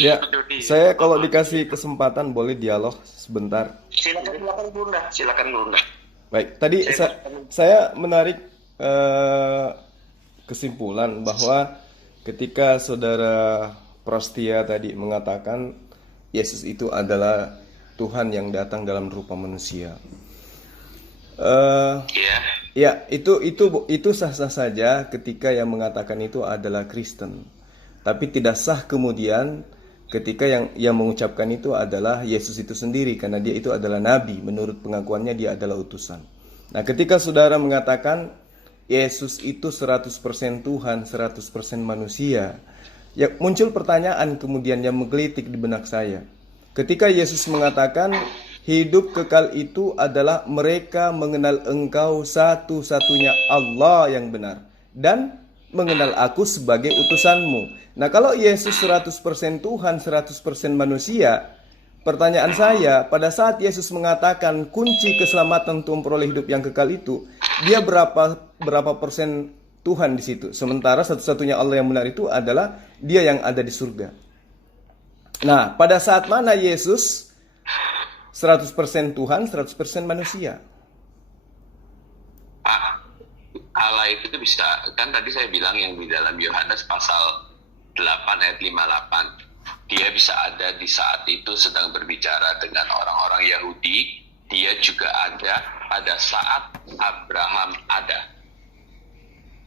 Ya, Dodi. saya kalau dikasih kesempatan boleh dialog sebentar. Silakan silakan Bunda, silakan Bunda. Baik, tadi Saya saya menarik eh, kesimpulan bahwa ketika saudara Prostia tadi mengatakan Yesus itu adalah Tuhan yang datang dalam rupa manusia. Eh, ya. Ya, itu sah-sah saja ketika yang mengatakan itu adalah Kristen. Tapi tidak sah kemudian ketika yang mengucapkan itu adalah Yesus itu sendiri karena dia itu adalah nabi, menurut pengakuannya dia adalah utusan. Nah, ketika saudara mengatakan Yesus itu 100% Tuhan, 100% manusia, ya muncul pertanyaan kemudian yang menggelitik di benak saya. Ketika Yesus mengatakan hidup kekal itu adalah mereka mengenal Engkau satu-satunya Allah yang benar dan mengenal aku sebagai utusanmu. Nah, kalau Yesus 100% Tuhan, 100% manusia, pertanyaan saya, pada saat Yesus mengatakan kunci keselamatan untuk memperoleh hidup yang kekal itu, dia berapa persen Tuhan di situ? Sementara satu-satunya Allah yang benar itu adalah dia yang ada di surga. Nah, pada saat mana Yesus 100% Tuhan, 100% manusia? Pak, Allah itu bisa, kan tadi saya bilang yang di dalam Yohanes pasal 8 ayat 58, dia bisa ada di saat itu sedang berbicara dengan orang-orang Yahudi, dia juga ada pada saat Abraham ada.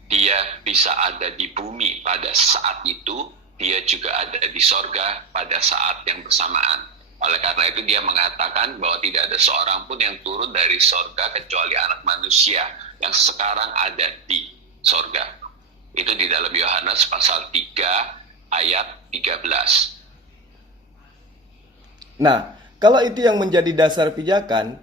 Dia bisa ada di bumi pada saat itu, dia juga ada di sorga pada saat yang bersamaan. Oleh karena itu dia mengatakan bahwa tidak ada seorang pun yang turun dari sorga kecuali anak manusia yang sekarang ada di sorga. Itu di dalam Yohanes pasal 3 ayat 13. Nah, kalau itu yang menjadi dasar pijakan,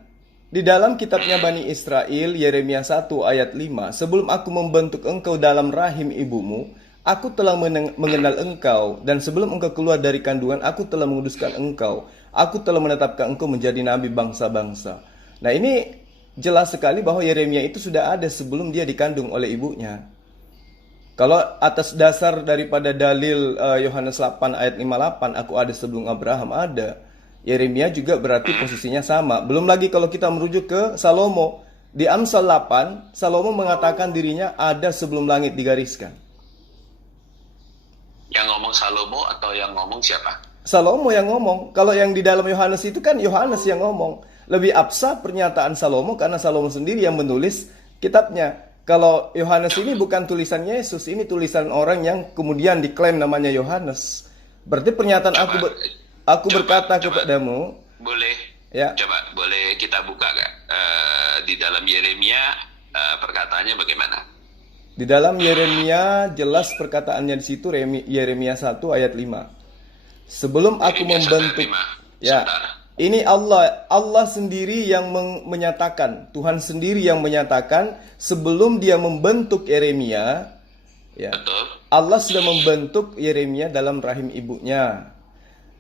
di dalam kitabnya Bani Israel, Yeremia 1 ayat 5, sebelum aku membentuk engkau dalam rahim ibumu, aku telah mengenal engkau, dan sebelum engkau keluar dari kandungan, aku telah menguduskan engkau. Aku telah menetapkan engkau menjadi nabi bangsa-bangsa. Nah, ini jelas sekali bahwa Yeremia itu sudah ada sebelum dia dikandung oleh ibunya. Kalau atas dasar daripada dalil Yohanes 8 ayat 58, aku ada sebelum Abraham ada. Yeremia juga berarti posisinya sama. Belum lagi kalau kita merujuk ke Salomo. Di Amsal 8, Salomo mengatakan dirinya ada sebelum langit digariskan. Yang ngomong Salomo atau yang ngomong siapa? Salomo yang ngomong. Kalau yang di dalam Yohanes itu kan Yohanes yang ngomong. Lebih absah pernyataan Salomo karena Salomo sendiri yang menulis kitabnya. Kalau Yohanes ini bukan tulisan Yesus, ini tulisan orang yang kemudian diklaim namanya Yohanes. Berarti pernyataan aku berkata kepadamu, Boleh, ya, boleh kita buka gak? Di dalam Yeremia perkataannya bagaimana? di dalam Yeremia jelas perkataannya di situ Yeremia 1 ayat 5. Sebelum aku Yeremia 1 ayat membentuk, 5. ya, Sebentar. ini Allah sendiri yang menyatakan, Tuhan sendiri yang menyatakan sebelum dia membentuk Yeremia, ya, Betul. Allah sudah membentuk Yeremia dalam rahim ibunya.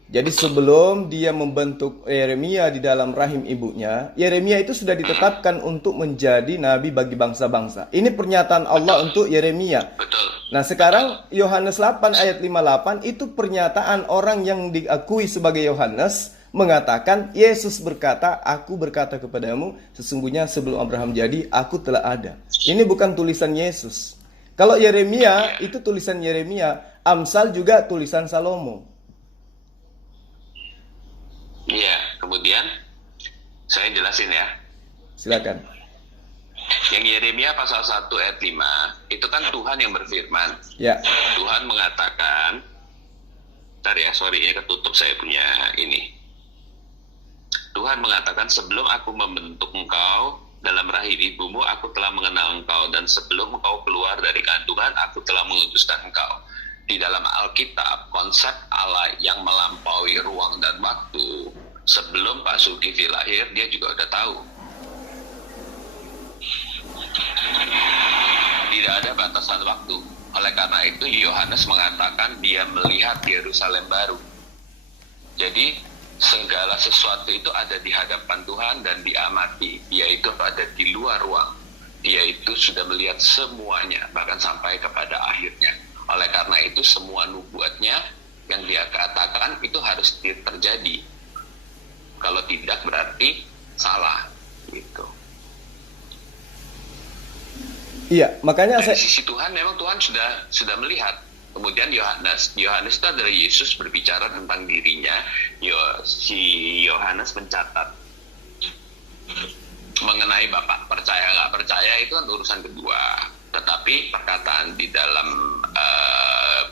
Jadi sebelum dia membentuk Yeremia di dalam rahim ibunya, Yeremia itu sudah ditetapkan untuk menjadi nabi bagi bangsa-bangsa. Ini pernyataan Allah untuk Yeremia. Betul. Nah, sekarang Yohanes 8 ayat 58 itu pernyataan orang yang diakui sebagai Yohanes mengatakan Yesus berkata, aku berkata kepadamu sesungguhnya sebelum Abraham jadi aku telah ada. Ini bukan tulisan Yesus. Kalau Yeremia itu tulisan Yeremia, Amsal juga tulisan Salomo. Iya, kemudian saya jelasin ya. Silakan. Yang Yeremia pasal 1 ayat 5, itu kan Tuhan yang berfirman. Ya. Tuhan mengatakan, bentar ya, sorry ini ketutup saya punya ini. Tuhan mengatakan, sebelum aku membentuk engkau dalam rahim ibumu, aku telah mengenal engkau, dan sebelum engkau keluar dari kandungan, aku telah mengutuskan engkau. Di dalam Alkitab, konsep Allah yang melampaui ruang dan waktu, sebelum Pak Zulkifli lahir, dia juga udah tahu. Tidak ada batasan waktu. Oleh karena itu, Yohanes mengatakan dia melihat Yerusalem baru. Jadi, segala sesuatu itu ada di hadapan Tuhan dan diamati. Dia itu ada di luar ruang. Dia itu sudah melihat semuanya, bahkan sampai kepada akhirnya. Oleh karena itu semua nubuatnya yang dia katakan itu harus terjadi. Kalau tidak berarti salah gitu. Iya, makanya Dari saya sisi Tuhan memang Tuhan sudah melihat. Kemudian Yohanes itu adalah Yesus berbicara tentang dirinya. Si Yohanes mencatat mengenai Bapak. Percaya nggak percaya itu kan urusan kedua. Tetapi perkataan di dalam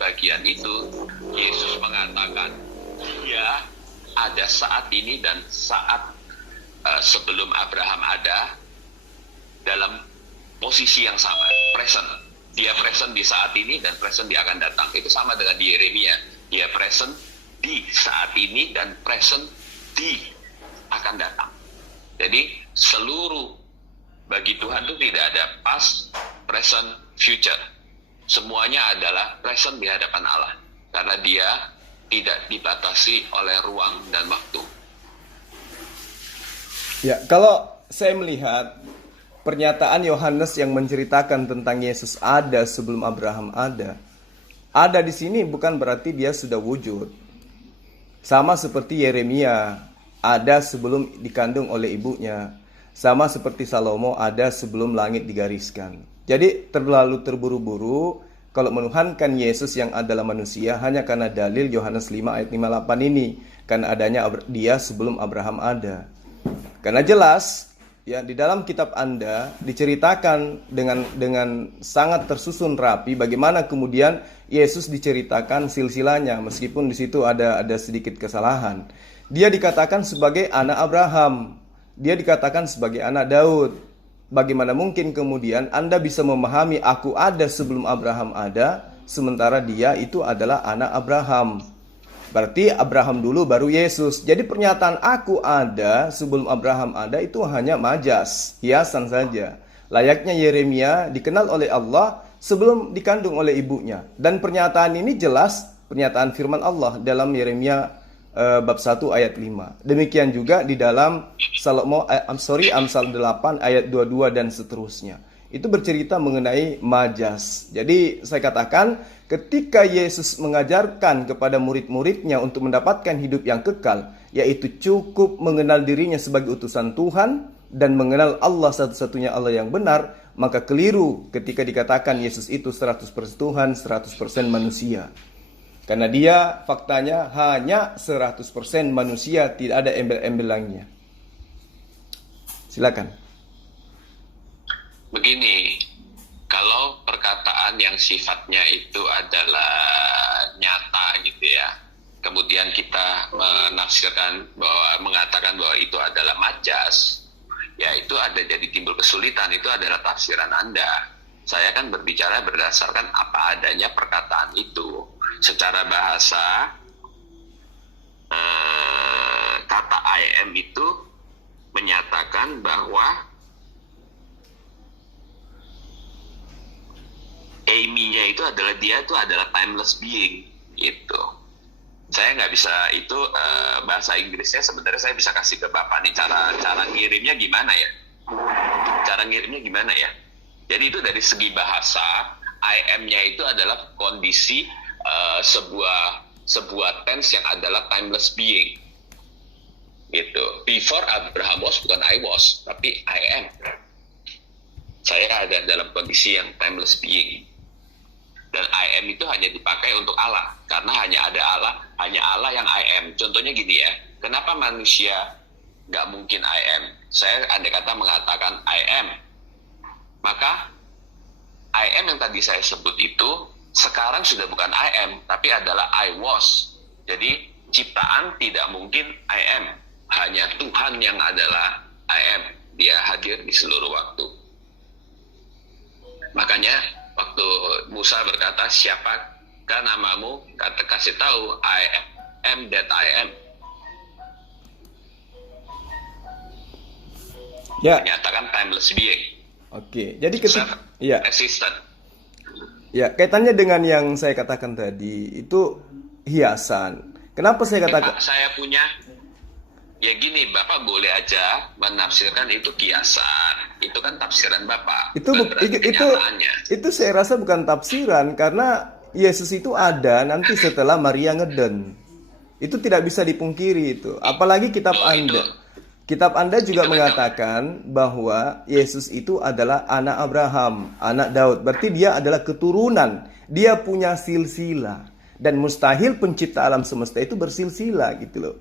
bagian itu, Yesus mengatakan, ya ada saat ini dan saat sebelum Abraham ada, dalam posisi yang sama, present. Dia present di saat ini dan present dia akan datang. Itu sama dengan di Yeremia. Dia present di saat ini dan present di akan datang. Jadi seluruh bagi Tuhan itu tidak ada past, present, future. Semuanya adalah present di hadapan Allah. Karena dia tidak dibatasi oleh ruang dan waktu. Ya, kalau saya melihat pernyataan Yohanes yang menceritakan tentang Yesus ada sebelum Abraham ada di sini bukan berarti dia sudah wujud. Sama seperti Yeremia, ada sebelum dikandung oleh ibunya. Sama seperti Salomo, ada sebelum langit digariskan. Jadi terlalu terburu-buru kalau menuhankan Yesus yang adalah manusia hanya karena dalil Yohanes 5 ayat 58 ini. Karena adanya dia sebelum Abraham ada. Karena jelas, ya di dalam kitab Anda diceritakan dengan sangat tersusun rapi bagaimana kemudian Yesus diceritakan silsilahnya, meskipun di situ ada sedikit kesalahan. Dia dikatakan sebagai anak Abraham, dia dikatakan sebagai anak Daud. Bagaimana mungkin kemudian Anda bisa memahami aku ada sebelum Abraham ada, sementara dia itu adalah anak Abraham? Berarti Abraham dulu baru Yesus. Jadi pernyataan aku ada sebelum Abraham ada itu hanya majas, hiasan saja. Layaknya Yeremia dikenal oleh Allah sebelum dikandung oleh ibunya. Dan pernyataan ini jelas pernyataan firman Allah dalam Yeremia bab 1 ayat 5. Demikian juga di dalam Amsal 8 ayat 22 dan seterusnya. Itu bercerita mengenai majas. Jadi saya katakan ketika Yesus mengajarkan kepada murid-muridnya untuk mendapatkan hidup yang kekal, yaitu cukup mengenal dirinya sebagai utusan Tuhan dan mengenal Allah satu-satunya Allah yang benar, maka keliru ketika dikatakan Yesus itu 100% Tuhan, 100% manusia. Karena dia faktanya hanya 100% manusia, tidak ada embel-embelangnya. Silakan. Begini, kalau perkataan yang sifatnya itu adalah nyata gitu ya, kemudian kita menafsirkan mengatakan bahwa itu adalah majas, ya itu ada jadi timbul kesulitan. Itu adalah tafsiran Anda. Saya kan berbicara berdasarkan apa adanya perkataan itu. Secara bahasa, kata I am itu menyatakan bahwa Amy-nya itu adalah dia itu adalah timeless being gitu. Saya nggak bisa itu bahasa Inggrisnya sebenarnya saya bisa kasih ke Bapak nih cara ngirimnya gimana ya? Cara ngirimnya gimana ya? Jadi itu dari segi bahasa I am-nya itu adalah kondisi sebuah tense yang adalah timeless being. Gitu. Before Abraham was bukan I was, tapi I am. Saya ada dalam kondisi yang timeless being. Dan I am itu hanya dipakai untuk Allah. Karena hanya ada Allah, hanya Allah yang I am. Contohnya gini ya, kenapa manusia nggak mungkin I am? Saya andai kata mengatakan I am. Maka I am yang tadi saya sebut itu, sekarang sudah bukan I am, tapi adalah I was. Jadi ciptaan tidak mungkin I am. Hanya Tuhan yang adalah I am. Dia hadir di seluruh waktu. Makanya waktu Musa berkata, siapakah namamu? Kasih tahu, I am that I am. Ya. Menyatakan timeless being. Oke, jadi ketika ya. Existent. Ya, kaitannya dengan yang saya katakan tadi itu hiasan. Kenapa saya katakan? Saya punya. Ya gini, Bapak boleh aja menafsirkan itu kiasan. Itu kan tafsiran Bapak. Itu saya rasa bukan tafsiran karena Yesus itu ada nanti setelah Maria ngeden. Itu tidak bisa dipungkiri itu. Apalagi kitab Anda. Kitab Anda juga mengatakan bahwa Yesus itu adalah anak Abraham, anak Daud. Berarti dia adalah keturunan. Dia punya silsilah. Dan mustahil pencipta alam semesta itu bersilsilah gitu loh.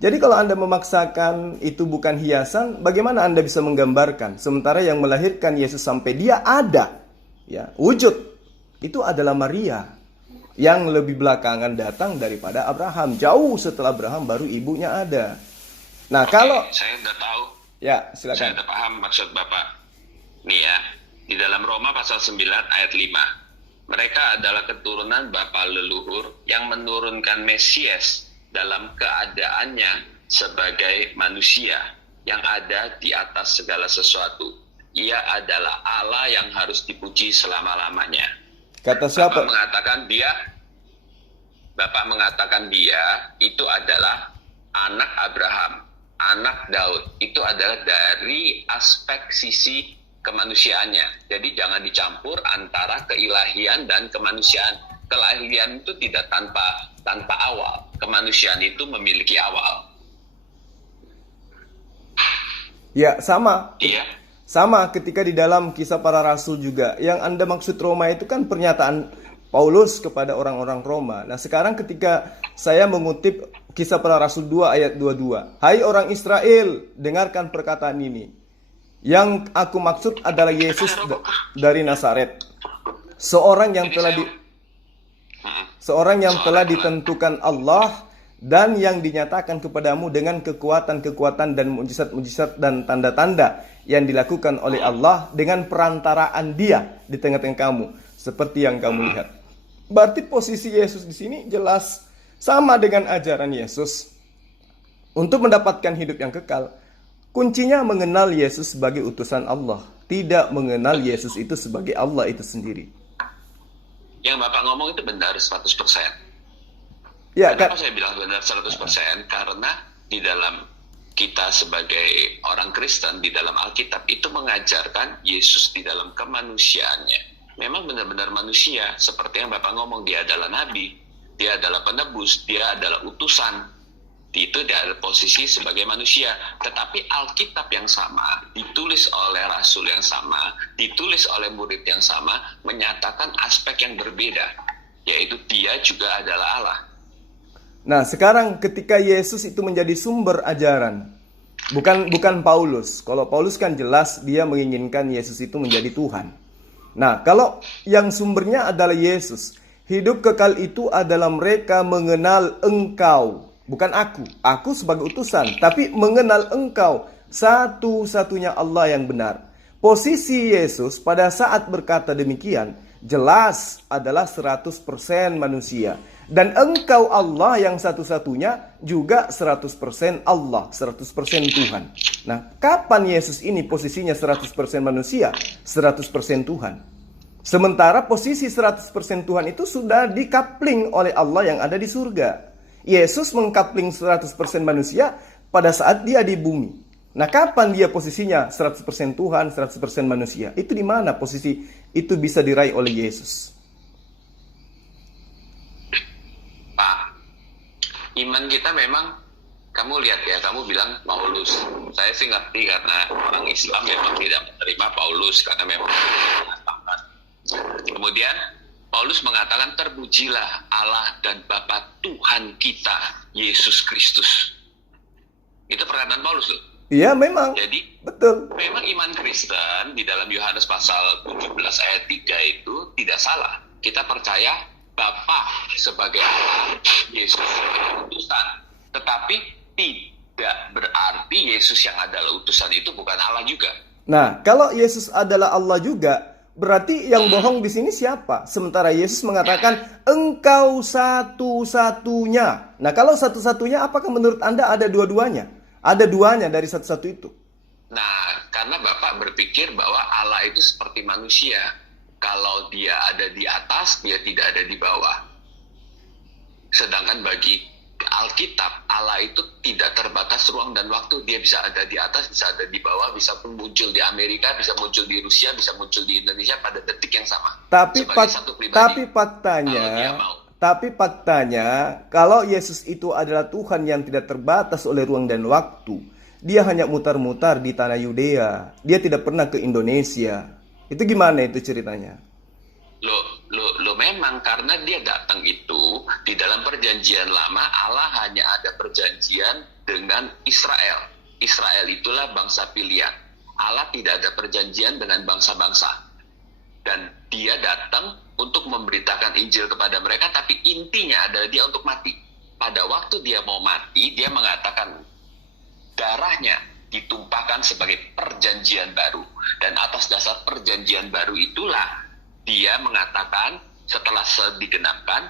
Jadi kalau Anda memaksakan itu bukan hiasan, bagaimana Anda bisa menggambarkan? Sementara yang melahirkan Yesus sampai dia ada, ya, wujud, itu adalah Maria. Yang lebih belakangan datang daripada Abraham. Jauh setelah Abraham baru ibunya ada. Nah, kalau saya udah tahu. Ya, Saya silakan. udah paham maksud Bapak. Nih ya, di dalam Roma pasal 9 ayat 5. Mereka adalah keturunan bapa leluhur yang menurunkan Mesias dalam keadaannya sebagai manusia yang ada di atas segala sesuatu. Ia adalah Allah yang harus dipuji selama-lamanya. Kata siapa? Bapak mengatakan dia itu adalah anak Abraham, anak Daud. Itu adalah dari aspek sisi kemanusiaannya. Jadi jangan dicampur antara keilahian dan kemanusiaan. Kelahiran itu tidak tanpa awal. Kemanusiaan itu memiliki awal. Ya, sama. Iya. Sama ketika di dalam Kisah Para Rasul juga. Yang Anda maksud Roma itu kan pernyataan Paulus kepada orang-orang Roma. Nah, sekarang ketika saya mengutip Kisah Para Rasul 2 ayat 22. Hai orang Israel, dengarkan perkataan ini. Yang aku maksud adalah Yesus dari Nazaret. Seorang yang telah ditentukan Allah dan yang dinyatakan kepadamu dengan kekuatan-kekuatan dan mujizat-mujizat dan tanda-tanda yang dilakukan oleh Allah dengan perantaraan Dia di tengah-tengah kamu, seperti yang kamu lihat. Berarti posisi Yesus di sini jelas sama dengan ajaran Yesus. Untuk mendapatkan hidup yang kekal, kuncinya mengenal Yesus sebagai utusan Allah, tidak mengenal Yesus itu sebagai Allah itu sendiri. Yang Bapak ngomong itu benar 100%. Ya, Kenapa saya bilang benar 100%? Karena di dalam kita sebagai orang Kristen, di dalam Alkitab itu mengajarkan Yesus di dalam kemanusiaannya. Memang benar-benar manusia, seperti yang Bapak ngomong, dia adalah nabi, dia adalah penebus, dia adalah utusan. Itu dia ada posisi sebagai manusia. Tetapi Alkitab yang sama, ditulis oleh Rasul yang sama, ditulis oleh murid yang sama, menyatakan aspek yang berbeda, yaitu dia juga adalah Allah. Nah, sekarang ketika Yesus itu menjadi sumber ajaran, bukan Paulus. Kalau Paulus kan jelas dia menginginkan Yesus itu menjadi Tuhan. Nah, kalau yang sumbernya adalah Yesus, hidup kekal itu adalah mereka mengenal Engkau. Bukan aku sebagai utusan, tapi mengenal Engkau, satu-satunya Allah yang benar. Posisi Yesus pada saat berkata demikian, jelas adalah 100% manusia. Dan Engkau Allah yang satu-satunya juga 100% Allah, 100% Tuhan. Nah, kapan Yesus ini posisinya 100% manusia, 100% Tuhan? Sementara posisi 100% Tuhan itu sudah dikapling oleh Allah yang ada di surga. Yesus mengkapling 100% manusia pada saat dia di bumi. Nah, kapan dia posisinya 100% Tuhan, 100% manusia? Itu di mana posisi itu bisa diraih oleh Yesus? Pak, iman kita memang, kamu lihat ya, kamu bilang Paulus. Saya sih ngerti karena orang Islam memang tidak menerima Paulus karena memang mengatakan. Kemudian Paulus mengatakan, terpujilah Allah dan Bapa Tuhan kita, Yesus Kristus. Itu perkataan Paulus loh. Iya, memang. Jadi, betul. Memang iman Kristen di dalam Yohanes pasal 17 ayat 3 itu tidak salah. Kita percaya Bapa sebagai Allah, Yesus sebagai utusan. Tetapi tidak berarti Yesus yang adalah utusan itu bukan Allah juga. Nah, kalau Yesus adalah Allah juga, berarti yang bohong di sini siapa? Sementara Yesus mengatakan, Engkau satu-satunya. Nah, kalau satu-satunya, apakah menurut Anda ada dua-duanya? Ada duanya dari satu-satu itu. Nah, karena Bapak berpikir bahwa Allah itu seperti manusia. Kalau dia ada di atas, dia tidak ada di bawah. Sedangkan bagi Alkitab, Allah itu tidak terbatas ruang dan waktu. Dia bisa ada di atas, bisa ada di bawah, bisa pun muncul di Amerika, bisa muncul di Rusia, bisa muncul di Indonesia pada detik yang sama. Tapi Sebagai satu pribadi, faktanya, kalau dia mau. kalau Yesus itu adalah Tuhan yang tidak terbatas oleh ruang dan waktu, dia hanya mutar-mutar di tanah Yudea. Dia tidak pernah ke Indonesia. Itu gimana itu ceritanya? Lo memang karena dia datang itu di dalam perjanjian lama, Allah hanya ada perjanjian dengan Israel. Israel itulah bangsa pilihan. Allah tidak ada perjanjian dengan bangsa-bangsa. Dan dia datang untuk memberitakan Injil kepada mereka, tapi intinya adalah dia untuk mati. Pada waktu dia mau mati, dia mengatakan darahnya ditumpahkan sebagai perjanjian baru. Dan atas dasar perjanjian baru itulah dia mengatakan setelah digenapkan,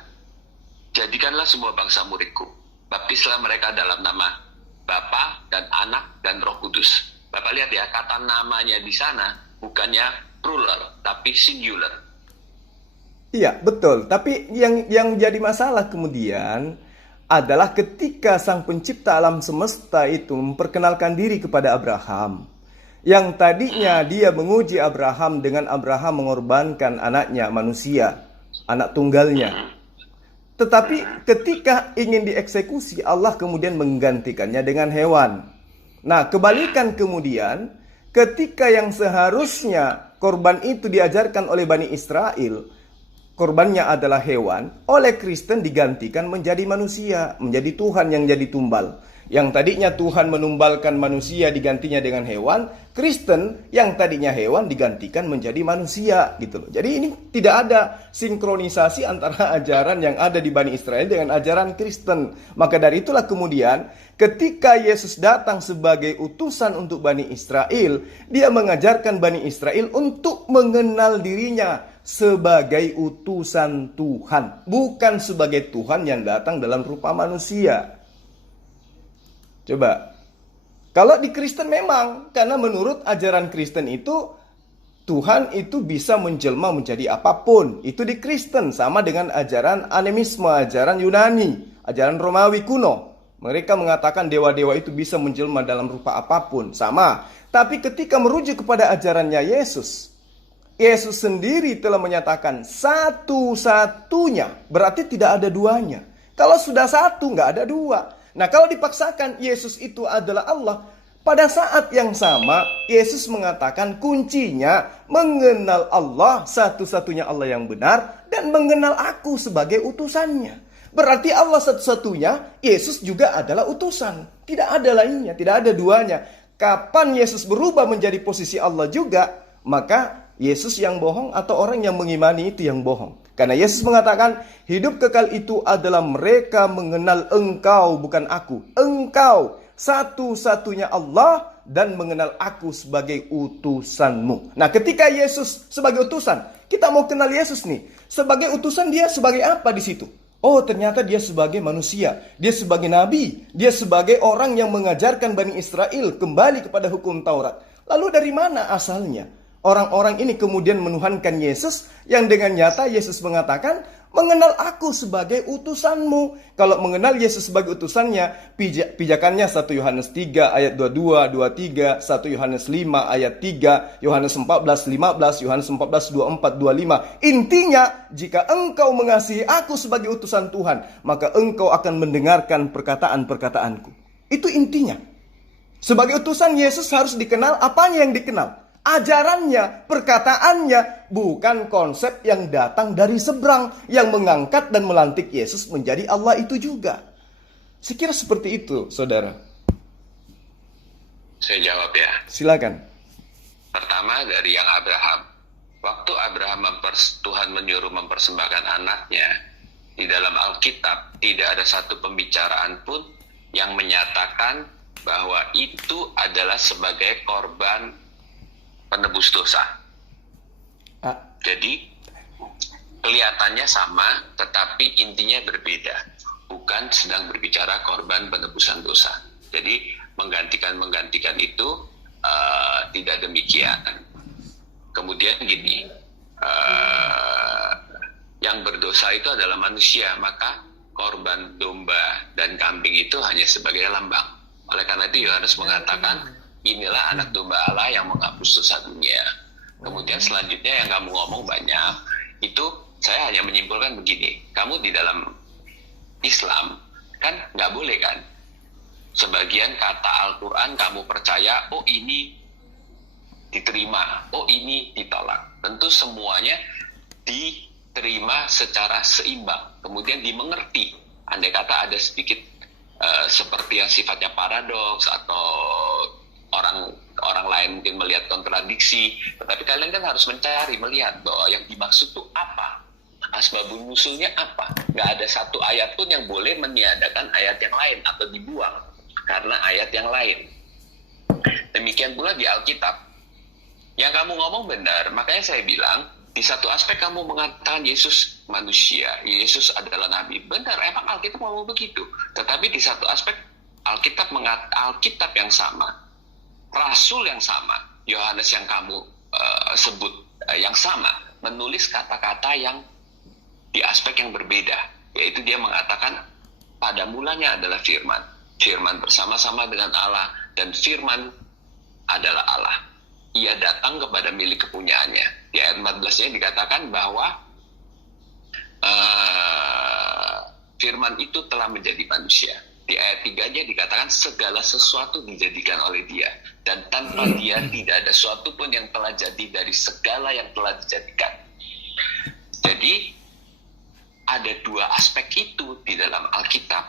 jadikanlah semua bangsa muridku. Baptislah mereka dalam nama Bapa dan Anak dan Roh Kudus. Bapak lihat ya, kata namanya di sana bukannya plural, tapi singular. Iya, betul. Tapi yang jadi masalah kemudian adalah ketika sang pencipta alam semesta itu memperkenalkan diri kepada Abraham. Yang tadinya dia menguji Abraham dengan Abraham mengorbankan anaknya manusia, anak tunggalnya. Tetapi ketika ingin dieksekusi, Allah kemudian menggantikannya dengan hewan. Nah, kebalikan kemudian, ketika yang seharusnya korban itu diajarkan oleh Bani Israel, korbannya adalah hewan, oleh Kristen digantikan menjadi manusia, menjadi Tuhan yang jadi tumbal. Yang tadinya Tuhan menumbalkan manusia digantinya dengan hewan, Kristen yang tadinya hewan digantikan menjadi manusia gitu loh. Jadi ini tidak ada sinkronisasi antara ajaran yang ada di Bani Israel dengan ajaran Kristen. Maka dari itulah kemudian ketika Yesus datang sebagai utusan untuk Bani Israel, dia mengajarkan Bani Israel untuk mengenal dirinya sebagai utusan Tuhan, bukan sebagai Tuhan yang datang dalam rupa manusia. Coba, kalau di Kristen memang, karena menurut ajaran Kristen itu, Tuhan itu bisa menjelma menjadi apapun. Itu di Kristen, sama dengan ajaran animisme, ajaran Yunani, ajaran Romawi kuno. Mereka mengatakan dewa-dewa itu bisa menjelma dalam rupa apapun, sama. Tapi ketika merujuk kepada ajarannya Yesus, Yesus sendiri telah menyatakan satu-satunya, berarti tidak ada duanya. Kalau sudah satu, nggak ada dua. Nah, kalau dipaksakan Yesus itu adalah Allah, pada saat yang sama Yesus mengatakan kuncinya mengenal Allah, satu-satunya Allah yang benar, dan mengenal aku sebagai utusannya. Berarti Allah satu-satunya, Yesus juga adalah utusan. Tidak ada lainnya, tidak ada duanya. Kapan Yesus berubah menjadi posisi Allah juga, maka Yesus yang bohong atau orang yang mengimani itu yang bohong. Karena Yesus mengatakan, hidup kekal itu adalah mereka mengenal Engkau, bukan aku. Engkau, satu-satunya Allah, dan mengenal aku sebagai utusanmu. Nah, ketika Yesus sebagai utusan, kita mau kenal Yesus nih. Sebagai utusan dia sebagai apa di situ? Oh, ternyata dia sebagai manusia. Dia sebagai nabi. Dia sebagai orang yang mengajarkan Bani Israel kembali kepada hukum Taurat. Lalu dari mana asalnya? Orang-orang ini kemudian menuhankan Yesus yang dengan nyata Yesus mengatakan, mengenal aku sebagai utusanmu. Kalau mengenal Yesus sebagai utusannya, pijakannya 1 Yohanes 3 ayat 22, 23, 1 Yohanes 5 ayat 3, Yohanes 14, 15, Yohanes 14, 24, 25. Intinya, jika engkau mengasihi aku sebagai utusan Tuhan, maka engkau akan mendengarkan perkataan-perkataanku. Itu intinya. Sebagai utusan Yesus harus dikenal, apanya yang dikenal? Ajarannya, perkataannya, bukan konsep yang datang dari seberang yang mengangkat dan melantik Yesus menjadi Allah itu juga. Saya kira seperti itu, saudara. Saya jawab ya. Silakan. Pertama dari yang Abraham. Waktu Abraham Tuhan menyuruh mempersembahkan anaknya, di dalam Alkitab tidak ada satu pembicaraan pun yang menyatakan bahwa itu adalah sebagai korban penebus dosa. Jadi kelihatannya sama, tetapi intinya berbeda. Bukan sedang berbicara korban penebusan dosa. Jadi menggantikan itu tidak demikian. Kemudian gini, yang berdosa itu adalah manusia, maka korban domba dan kambing itu hanya sebagai lambang. Oleh karena itu Yohanes mengatakan, inilah anak domba Allah yang menghapus dosa dunia. Kemudian selanjutnya yang kamu ngomong banyak, itu saya hanya menyimpulkan begini, kamu di dalam Islam kan nggak boleh kan, sebagian kata Al-Quran kamu percaya, oh ini diterima, oh ini ditolak. Tentu semuanya diterima secara seimbang, kemudian dimengerti. Andai kata ada sedikit seperti yang sifatnya paradoks atau orang lain mungkin melihat kontradiksi, tetapi kalian kan harus mencari, melihat bahwa yang dimaksud itu apa, asbabun nusulnya apa. Nggak ada satu ayat pun yang boleh meniadakan ayat yang lain atau dibuang karena ayat yang lain. Demikian pula di Alkitab. Yang kamu ngomong benar, makanya saya bilang, di satu aspek kamu mengatakan Yesus manusia, Yesus adalah nabi. Benar, emang Alkitab ngomong begitu. Tetapi di satu aspek Alkitab yang sama, Rasul yang sama, Yohanes yang kamu sebut yang sama, menulis kata-kata yang di aspek yang berbeda. Yaitu dia mengatakan, pada mulanya adalah firman. Firman bersama-sama dengan Allah, dan firman adalah Allah. Ia datang kepada milik kepunyaannya. Di ayat 14-nya dikatakan bahwa firman itu telah menjadi manusia. Di ayat 3-nya dikatakan segala sesuatu dijadikan oleh dia. Dan tanpa dia tidak ada sesuatu pun yang telah jadi dari segala yang telah dijadikan. Jadi ada dua aspek itu di dalam Alkitab.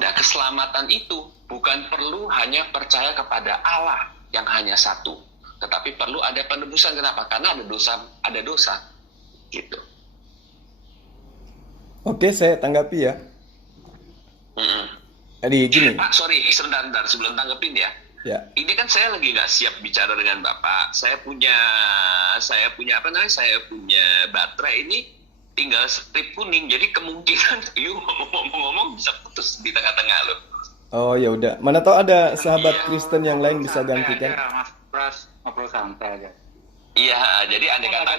Nah, keselamatan itu bukan perlu hanya percaya kepada Allah yang hanya satu, tetapi perlu ada penebusan. Kenapa? Karena ada dosa gitu. Oke, saya tanggapi ya. Jadi gini. Pak, sorry, sebentar sebelum tanggepin ya. Ya. Ini kan saya lagi nggak siap bicara dengan Bapak. Saya punya apa namanya? Saya punya baterai ini tinggal strip kuning. Jadi kemungkinan ngomong-ngomong bisa putus di tengah-tengah loh. Oh ya udah. Mana tahu ada sahabat Kristen yang lain bisa gantikan. Mas Pras, ngobrol santai aja. Iya, jadi andai kata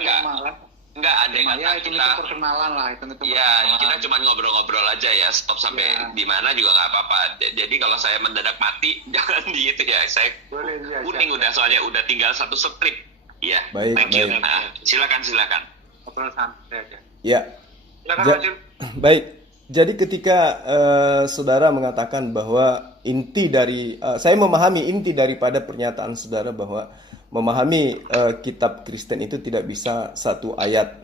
andai kata kita perkenalan lah, itu ya, kita cuma ngobrol-ngobrol aja ya, stop sampai di mana juga nggak apa-apa. Jadi kalau saya mendadak mati, jangan di itu ya. Saya kuning udah, soalnya udah tinggal satu strip. Iya. Thank you. Nah, silakan. Ngobrol santai aja. Ya. Baik. Jadi ketika saudara mengatakan bahwa inti dari saya memahami inti daripada pernyataan saudara bahwa memahami kitab Kristen itu tidak bisa satu ayat,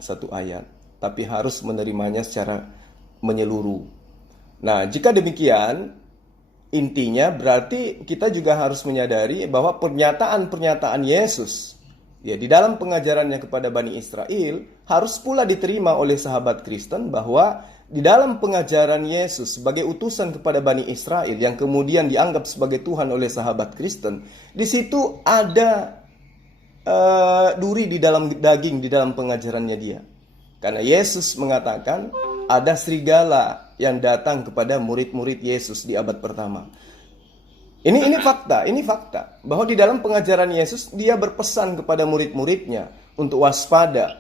tapi harus menerimanya secara menyeluruh. Nah, jika demikian, intinya berarti kita juga harus menyadari bahwa pernyataan-pernyataan Yesus ya di dalam pengajarannya kepada Bani Israel harus pula diterima oleh sahabat Kristen, bahwa di dalam pengajaran Yesus sebagai utusan kepada Bani Israel yang kemudian dianggap sebagai Tuhan oleh sahabat Kristen, di situ ada duri di dalam daging di dalam pengajarannya dia. Karena Yesus mengatakan ada serigala yang datang kepada murid-murid Yesus di abad pertama. Ini fakta bahwa di dalam pengajaran Yesus dia berpesan kepada murid-muridnya untuk waspada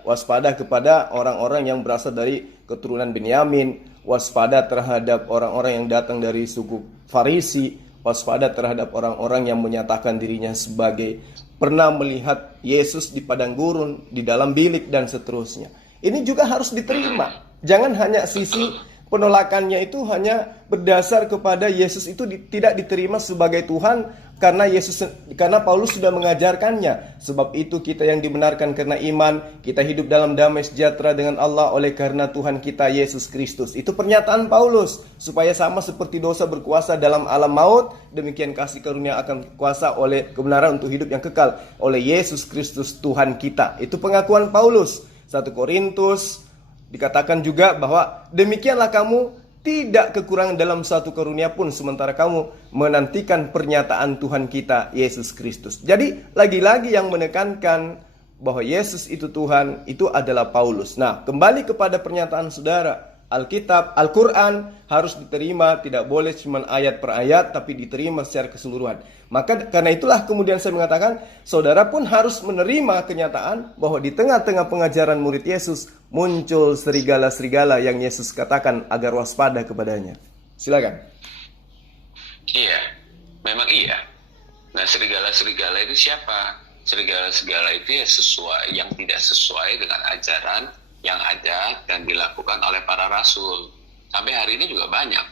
kepada orang-orang yang berasal dari keturunan Benyamin, waspada terhadap orang-orang yang datang dari suku Farisi, waspada terhadap orang-orang yang menyatakan dirinya sebagai pernah melihat Yesus di padang gurun, di dalam bilik, dan seterusnya. Ini juga harus diterima. Jangan hanya sisi penolakannya itu hanya berdasar kepada Yesus itu tidak diterima sebagai Tuhan karena Paulus sudah mengajarkannya. Sebab itu kita yang dibenarkan karena iman, kita hidup dalam damai sejahtera dengan Allah oleh karena Tuhan kita Yesus Kristus. Itu pernyataan Paulus, supaya sama seperti dosa berkuasa dalam alam maut, demikian kasih karunia akan kuasa oleh kebenaran untuk hidup yang kekal oleh Yesus Kristus Tuhan kita. Itu pengakuan Paulus. 1 Korintus dikatakan juga bahwa demikianlah kamu tidak kekurangan dalam satu karunia pun sementara kamu menantikan pernyataan Tuhan kita Yesus Kristus. Jadi lagi-lagi yang menekankan bahwa Yesus itu Tuhan itu adalah Paulus. Nah, kembali kepada pernyataan saudara, Alkitab, Al-Quran harus diterima, tidak boleh cuma ayat per ayat, tapi diterima secara keseluruhan. Maka karena itulah kemudian saya mengatakan, saudara pun harus menerima kenyataan bahwa di tengah-tengah pengajaran murid Yesus muncul serigala-serigala yang Yesus katakan agar waspada kepadanya. Silakan. Iya, memang iya. Nah, serigala-serigala itu siapa? Serigala-serigala itu ya sesuai, yang tidak sesuai dengan ajaran yang ada dan dilakukan oleh para rasul. Sampai hari ini juga banyak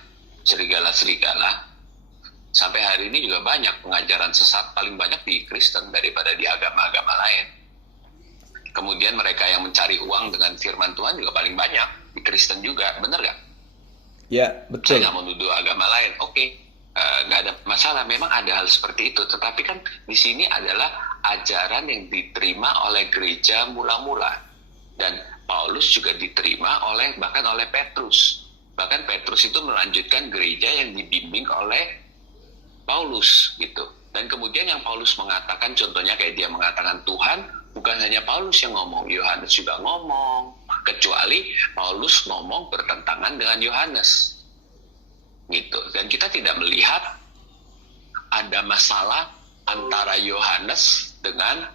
serigala-serigala. Sampai hari ini juga banyak pengajaran sesat, paling banyak di Kristen daripada di agama-agama lain. Kemudian mereka yang mencari uang dengan firman Tuhan juga paling banyak di Kristen juga, benar gak? Ya, betul. Saya nggak mau nuduh agama lain, oke. Nggak ada masalah, memang ada hal seperti itu. Tetapi kan di sini adalah ajaran yang diterima oleh gereja mula-mula. Dan Paulus juga diterima bahkan oleh Petrus. Bahkan Petrus itu melanjutkan gereja yang dibimbing oleh Paulus gitu. Dan kemudian yang Paulus mengatakan, contohnya kayak dia mengatakan Tuhan, bukan hanya Paulus yang ngomong, Yohanes juga ngomong. Kecuali Paulus ngomong bertentangan dengan Yohanes. Gitu. Dan kita tidak melihat ada masalah antara Yohanes dengan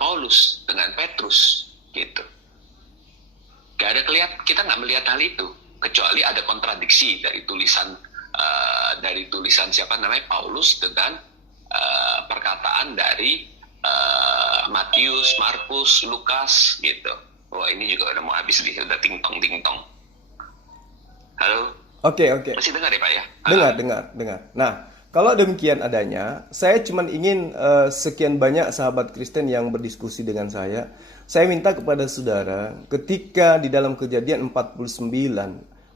Paulus, dengan Petrus, gitu. Gak ada kita nggak melihat hal itu, kecuali ada kontradiksi dari tulisan siapa namanya Paulus dengan perkataan dari Matius, Markus, Lukas, gitu. Wah, ini juga udah mau habis nih, udah ting-tong. Halo? Oke. Masih dengar ya Pak ya? Dengar. Nah, kalau demikian adanya, saya cuma ingin sekian banyak sahabat Kristen yang berdiskusi dengan saya. Saya minta kepada saudara, ketika di dalam Kejadian 49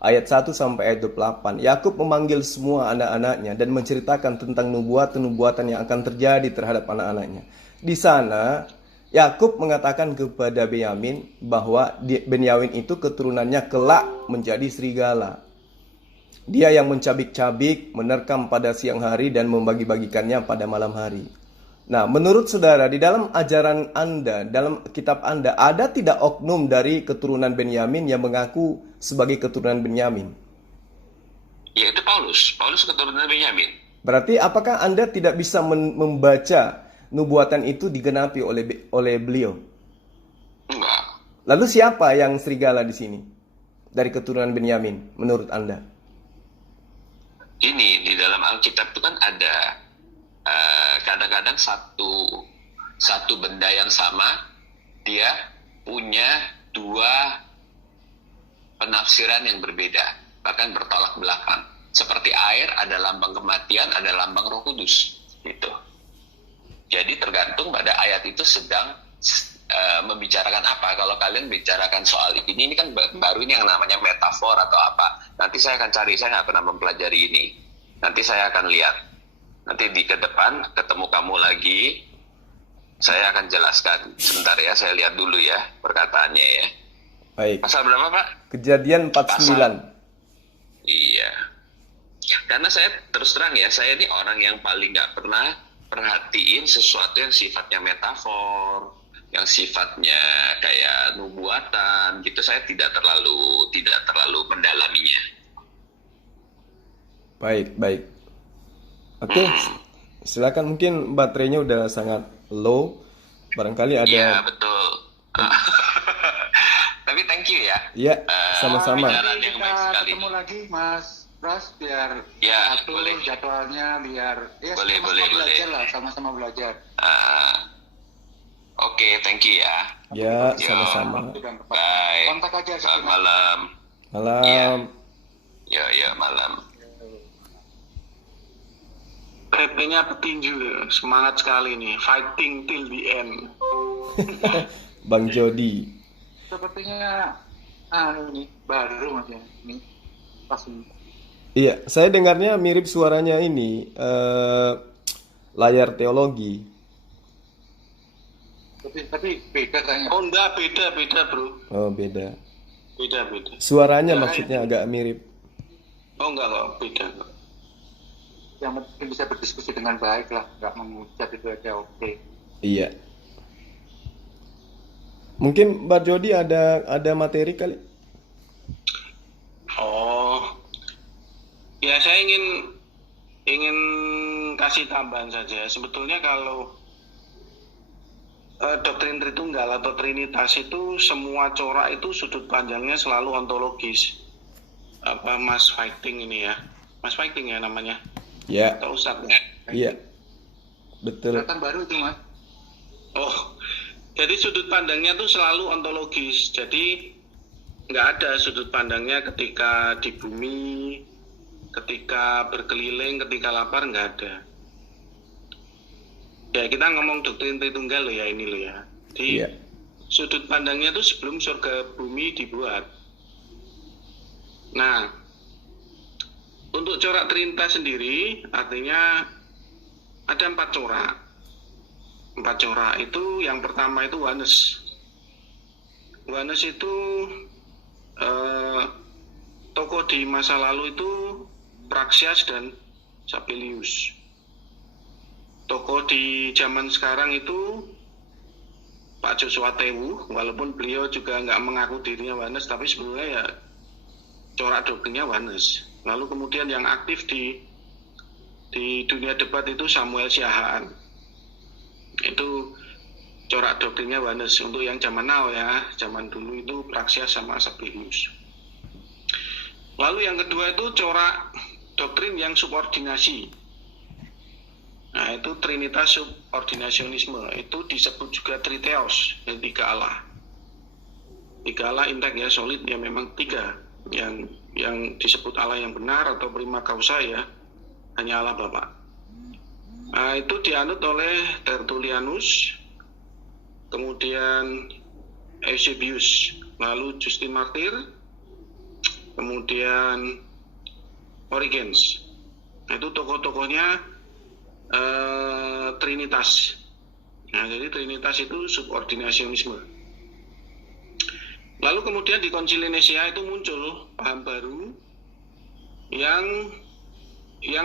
ayat 1 sampai ayat 28, Yakub memanggil semua anak-anaknya dan menceritakan tentang nubuatan-nubuatan yang akan terjadi terhadap anak-anaknya. Di sana Yakub mengatakan kepada Benyamin bahwa Benyamin itu keturunannya kelak menjadi serigala. Dia yang mencabik-cabik, menerkam pada siang hari dan membagi-bagikannya pada malam hari. Nah, menurut saudara, di dalam ajaran Anda, dalam kitab Anda, ada tidak oknum dari keturunan Benyamin yang mengaku sebagai keturunan Benyamin? Yaitu Paulus keturunan Benyamin. Berarti apakah Anda tidak bisa membaca nubuatan itu digenapi oleh beliau? Enggak. Lalu siapa yang serigala di sini? Dari keturunan Benyamin, menurut Anda? Ini di dalam Alkitab itu kan ada kadang-kadang satu benda yang sama dia punya dua penafsiran yang berbeda, bahkan bertolak belakang. Seperti air ada lambang kematian, ada lambang Roh Kudus, gitu. Jadi tergantung pada ayat itu sedang membicarakan apa. Kalau kalian bicarakan soal ini kan baru ini yang namanya metafor atau apa. Nanti saya akan cari, saya nggak pernah mempelajari ini. Nanti saya akan lihat. Nanti di ke depan ketemu kamu lagi, saya akan jelaskan. Sebentar ya, saya lihat dulu ya perkataannya ya. Baik. Pasal berapa Pak? Kejadian 49. Iya. Karena saya terus terang ya, saya ini orang yang paling nggak pernah perhatiin sesuatu yang sifatnya metafor, yang sifatnya kayak nubuatan gitu. Saya tidak terlalu mendalaminya. Baik. Oke, silakan. Mungkin baterainya udah sangat low. Barangkali ada. Iya betul. Tapi thank you ya. Iya, sama-sama. Pembicaraan yang baik Kita sekali. ketemu lagi Mas Pras, biar Ya, atur boleh. jadwalnya, biar ya Boleh, sama-sama boleh. belajar lah, sama-sama belajar. Oke, thank you ya. Ya, Yo. sama-sama. Waktu dan tempat. Bye. Kontak aja Selamat sebenarnya. malam. Malam. Ya malam. PP-nya petinju, semangat sekali nih, fighting till the end. Bang Jody. Sepertinya ini baru Mas ya. Ini pas ini. Iya, saya dengarnya mirip suaranya ini layar teologi. Tapi beda kayaknya. Oh enggak, beda bro. Oh, beda. Beda. Suaranya Ya, maksudnya agak mirip. Oh enggak kok, beda kok. Yang penting bisa berdiskusi dengan baik lah, nggak mengucap itu aja oke. Iya. Mungkin Mbak Jody ada materi kali? Ya, saya ingin kasih tambahan saja. Sebetulnya kalau doktrin Tritunggal atau Trinitas itu semua corak itu sudut pandangnya selalu ontologis. Apa Mas Fighting ini ya? Mas Fighting ya namanya? Ya, Atau Ustadz ya? iya, betul. Kelihatan baru itu mas. Oh, jadi sudut pandangnya itu selalu ontologis. Jadi nggak ada sudut pandangnya ketika di bumi, ketika berkeliling, ketika lapar, nggak ada. Ya, kita ngomong doktrin Tritunggal loh ya, ini loh ya. Di Iya. sudut pandangnya itu sebelum surga bumi dibuat. Nah, untuk corak Trinitas sendiri artinya ada 4 corak. 4 corak itu yang pertama itu Ones. Ones itu tokoh di masa lalu itu Praxias dan Sabellius. Tokoh di zaman sekarang itu Pak Joshua Tewu, walaupun beliau juga nggak mengaku dirinya Ones, tapi sebenarnya ya corak doktrinnya Ones. Lalu kemudian yang aktif di dunia debat itu Samuel Siahaan. Itu corak doktrinnya Ones untuk yang zaman now ya, zaman dulu itu Praxias sama Sabellius. Lalu yang kedua itu corak doktrin yang subordinasi. Nah, itu Trinitas subordinasionisme, itu disebut juga Triteos, yang 3 Allah. 3 Allah intek ya, solid ya, memang 3 yang disebut Allah yang benar atau prima causa ya, hanya Allah Bapa. Nah, itu dianut oleh Tertullianus, kemudian Eusebius, lalu Justin Martyr, kemudian Origenes. Nah, itu tokoh-tokohnya Trinitas. Nah, jadi Trinitas itu subordinasionisme. Lalu kemudian di Konsili Nisea itu muncul paham baru yang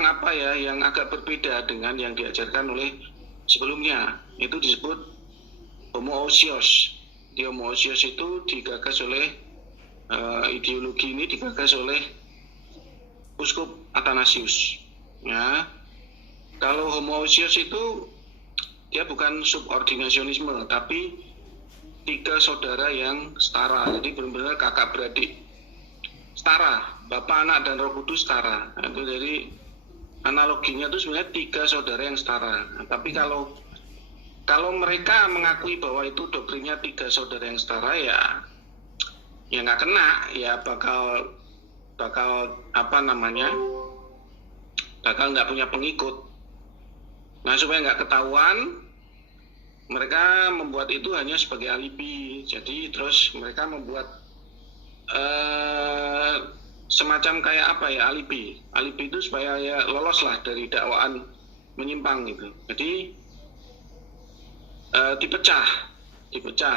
apa ya, yang agak berbeda dengan yang diajarkan oleh sebelumnya. Itu disebut homoousios. Di homoousios itu digagas oleh ideologi ini digagas oleh Uskup Athanasius. Ya. Kalau homoousios itu dia bukan subordinasionisme, tapi 3 saudara yang setara. Jadi benar-benar kakak beradik setara, Bapa, Anak, dan Roh Kudus setara. Nah, itu jadi analoginya itu sebenarnya 3 saudara yang setara. Nah, tapi kalau mereka mengakui bahwa itu doktrinnya 3 saudara yang setara, ya nggak kena, ya bakal apa namanya, bakal nggak punya pengikut. Nah, supaya nggak ketahuan, mereka membuat itu hanya sebagai alibi. Jadi terus mereka membuat semacam kayak apa ya, alibi itu supaya ya lolos lah dari dakwaan menyimpang gitu. Jadi dipecah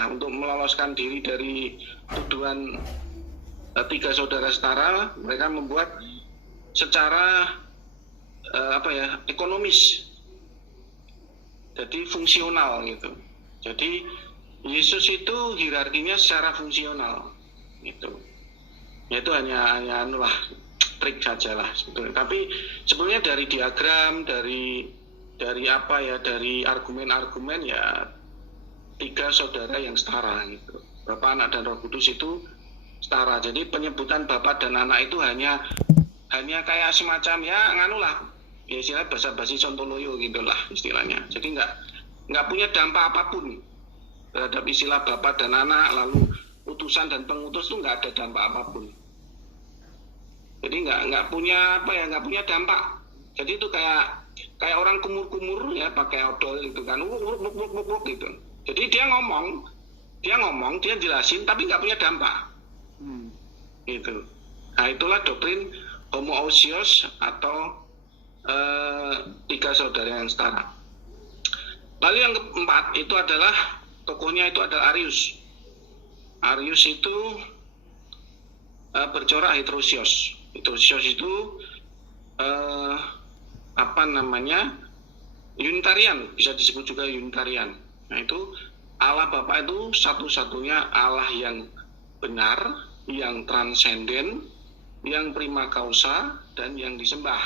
untuk meloloskan diri dari tuduhan 3 saudara setara. Mereka membuat secara ekonomis, jadi fungsional gitu. Jadi Yesus itu hierarkinya secara fungsional gitu. Ya, itu hanya trik saja lah sebetulnya. Tapi sebetulnya dari diagram, dari apa ya, dari argumen-argumen ya 3 saudara yang setara gitu. Bapa, Anak, dan Roh Kudus itu setara. Jadi penyebutan Bapa dan Anak itu hanya kayak semacam ya nganulah. Ya istilah basa-basi sontoloyo gitulah istilahnya. Jadi nggak punya dampak apapun terhadap istilah Bapa dan Anak, lalu utusan dan pengutus itu nggak ada dampak apapun. Jadi nggak punya dampak. Jadi itu kayak orang kumur-kumur ya, pakai odol gitu kan, gitu. Jadi dia ngomong, dia jelasin, tapi nggak punya dampak. Gitu. Nah, itulah doktrin homoousios atau 3 saudara yang setara. Lalu yang keempat itu adalah tokohnya itu adalah Arius. Arius itu bercorak heterosios. Heterosios itu Unitarian, bisa disebut juga Unitarian. Nah, itu Allah Bapa itu satu-satunya Allah yang benar, yang transenden, yang prima causa, dan yang disembah.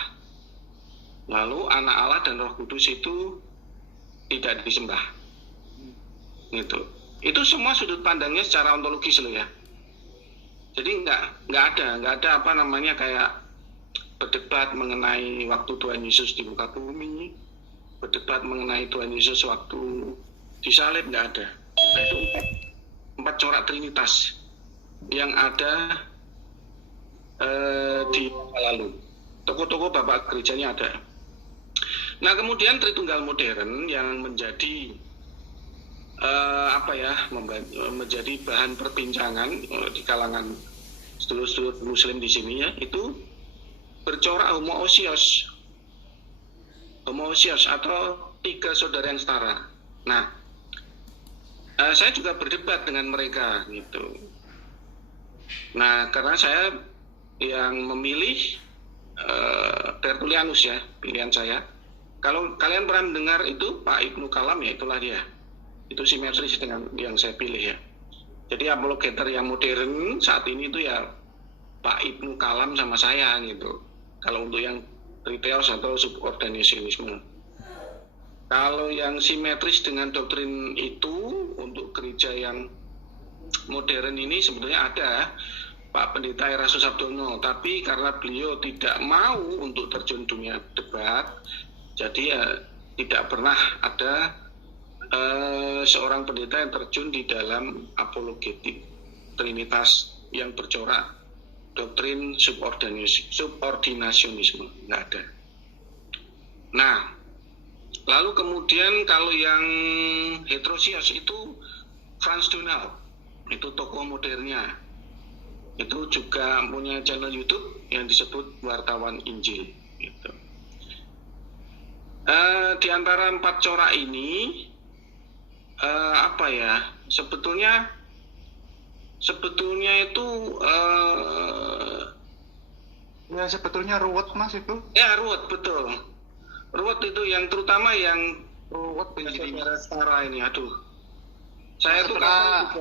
Lalu anak Allah dan Roh Kudus itu tidak disembah. Gitu. Itu semua sudut pandangnya secara ontologis loh ya. Jadi nggak ada apa namanya kayak berdebat mengenai waktu Tuhan Yesus di muka bumi, berdebat mengenai Tuhan Yesus waktu disalib, nggak ada. Nah, itu empat corak Trinitas yang ada di masa lalu. Tokoh-tokoh bapak gerejanya ada. Nah kemudian Tritunggal modern yang menjadi menjadi bahan perbincangan di kalangan sedulur-sedulur Muslim di sini ya, itu bercorak homoousios atau tiga saudara yang setara. Nah, saya juga berdebat dengan mereka gitu. Nah, karena saya yang memilih Tertullianus ya, pilihan saya. Kalau kalian pernah mendengar itu Pak Ibnu Kalam, ya itulah dia. Itu simetris dengan yang saya pilih ya. Jadi apologeter yang modern saat ini itu ya Pak Ibnu Kalam sama saya gitu. Kalau untuk yang Triteos atau subordinationisme. Kalau yang simetris dengan doktrin itu untuk gereja yang modern ini sebetulnya ada Pak Pendeta Erastus Abdono, tapi karena beliau tidak mau untuk terjun dunia debat, jadi ya tidak pernah ada seorang pendeta yang terjun di dalam apologetik Trinitas yang bercorak doktrin subordinasionisme, nggak ada. Nah, lalu kemudian kalau yang heterosios itu Frans Donau, itu tokoh modernnya, itu juga punya channel YouTube yang disebut Wartawan Injil. Gitu. Di antara empat corak ini, sebetulnya itu ya sebetulnya ruwet Mas itu. Ya ruwet, betul. Ruwet itu yang terutama yang Ruwet saudara setara ini, aduh. Saya tuh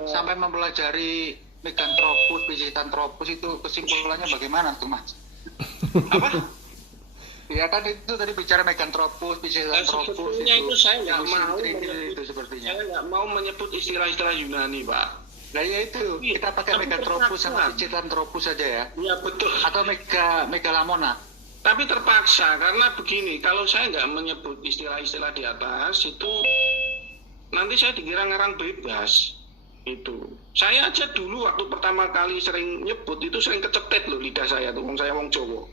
sampai mempelajari Meganthropus, Pisitanthropus itu kesimpulannya bagaimana tuh Mas? apa? Ya kan itu tadi bicara Meganthropus, Pisitanthropus Sebetulnya itu saya nggak mau itu sepertinya. Saya nggak mau menyebut istilah-istilah Yunani, Pak. Nah ya itu, kita pakai Meganthropus sama Pisitanthropus saja ya. Iya betul. Atau Megalamona. Tapi terpaksa karena begini, kalau saya nggak menyebut istilah-istilah di atas itu nanti saya dikira ngarang bebas. Itu. Saya aja dulu waktu pertama kali sering nyebut itu sering kecetet loh lidah saya tuh, saya wong Jawa.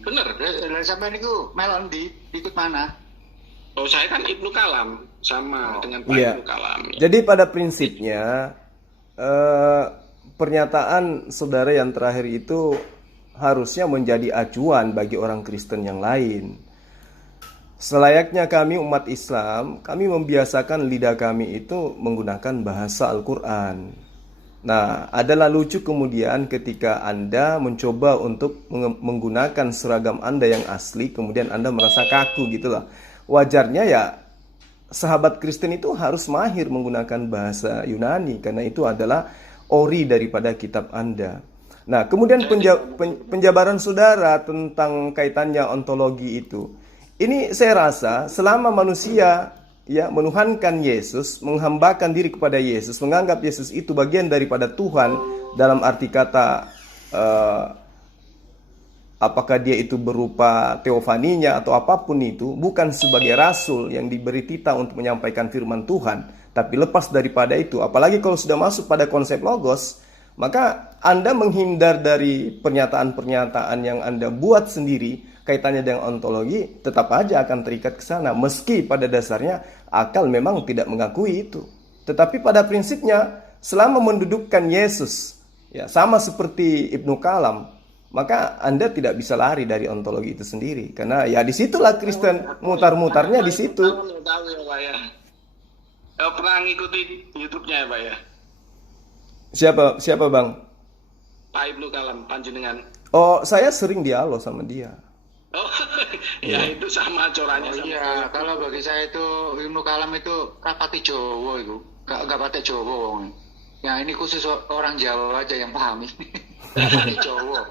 Bener. Dari sampai itu melon ikut mana? Oh saya kan Ibnu Kalam sama dengan Pak Iya. Ibnu Kalam. Jadi pada prinsipnya pernyataan saudara yang terakhir itu harusnya menjadi acuan bagi orang Kristen yang lain. Selayaknya kami umat Islam, kami membiasakan lidah kami itu menggunakan bahasa Al-Quran. Nah, adalah lucu kemudian ketika Anda mencoba untuk menggunakan seragam Anda yang asli, kemudian Anda merasa kaku gitu lah. Wajarnya ya, sahabat Kristen itu harus mahir menggunakan bahasa Yunani, karena itu adalah ori daripada kitab Anda. Nah, kemudian penjabaran saudara tentang kaitannya ontologi itu. Ini saya rasa selama manusia ya menuhankan Yesus, menghambakan diri kepada Yesus, menganggap Yesus itu bagian daripada Tuhan dalam arti kata apakah dia itu berupa teofaninya atau apapun itu, bukan sebagai rasul yang diberi titah untuk menyampaikan firman Tuhan, tapi lepas daripada itu, apalagi kalau sudah masuk pada konsep logos, maka Anda menghindar dari pernyataan-pernyataan yang Anda buat sendiri kaitannya dengan ontologi, tetap aja akan terikat ke sana, meski pada dasarnya akal memang tidak mengakui itu. Tetapi pada prinsipnya selama mendudukkan Yesus ya sama seperti Ibnu Kalam, maka Anda tidak bisa lari dari ontologi itu sendiri, karena ya disitulah Kristen mutar-mutarnya di situ. Tahu ya Pak ya. Pernah ngikuti YouTube-nya ya Pak ya. Siapa Bang? Pak Ibnu Kalam panjenengan. Oh, saya sering dialog sama dia. Oh, ya itu sama coraknya. Oh iya, kalau bagi saya itu Ibnu Kalam itu rapati Jawa itu, gak patek Jawa wong. Ya ini khusus orang Jawa aja yang pahami. Di Jawa.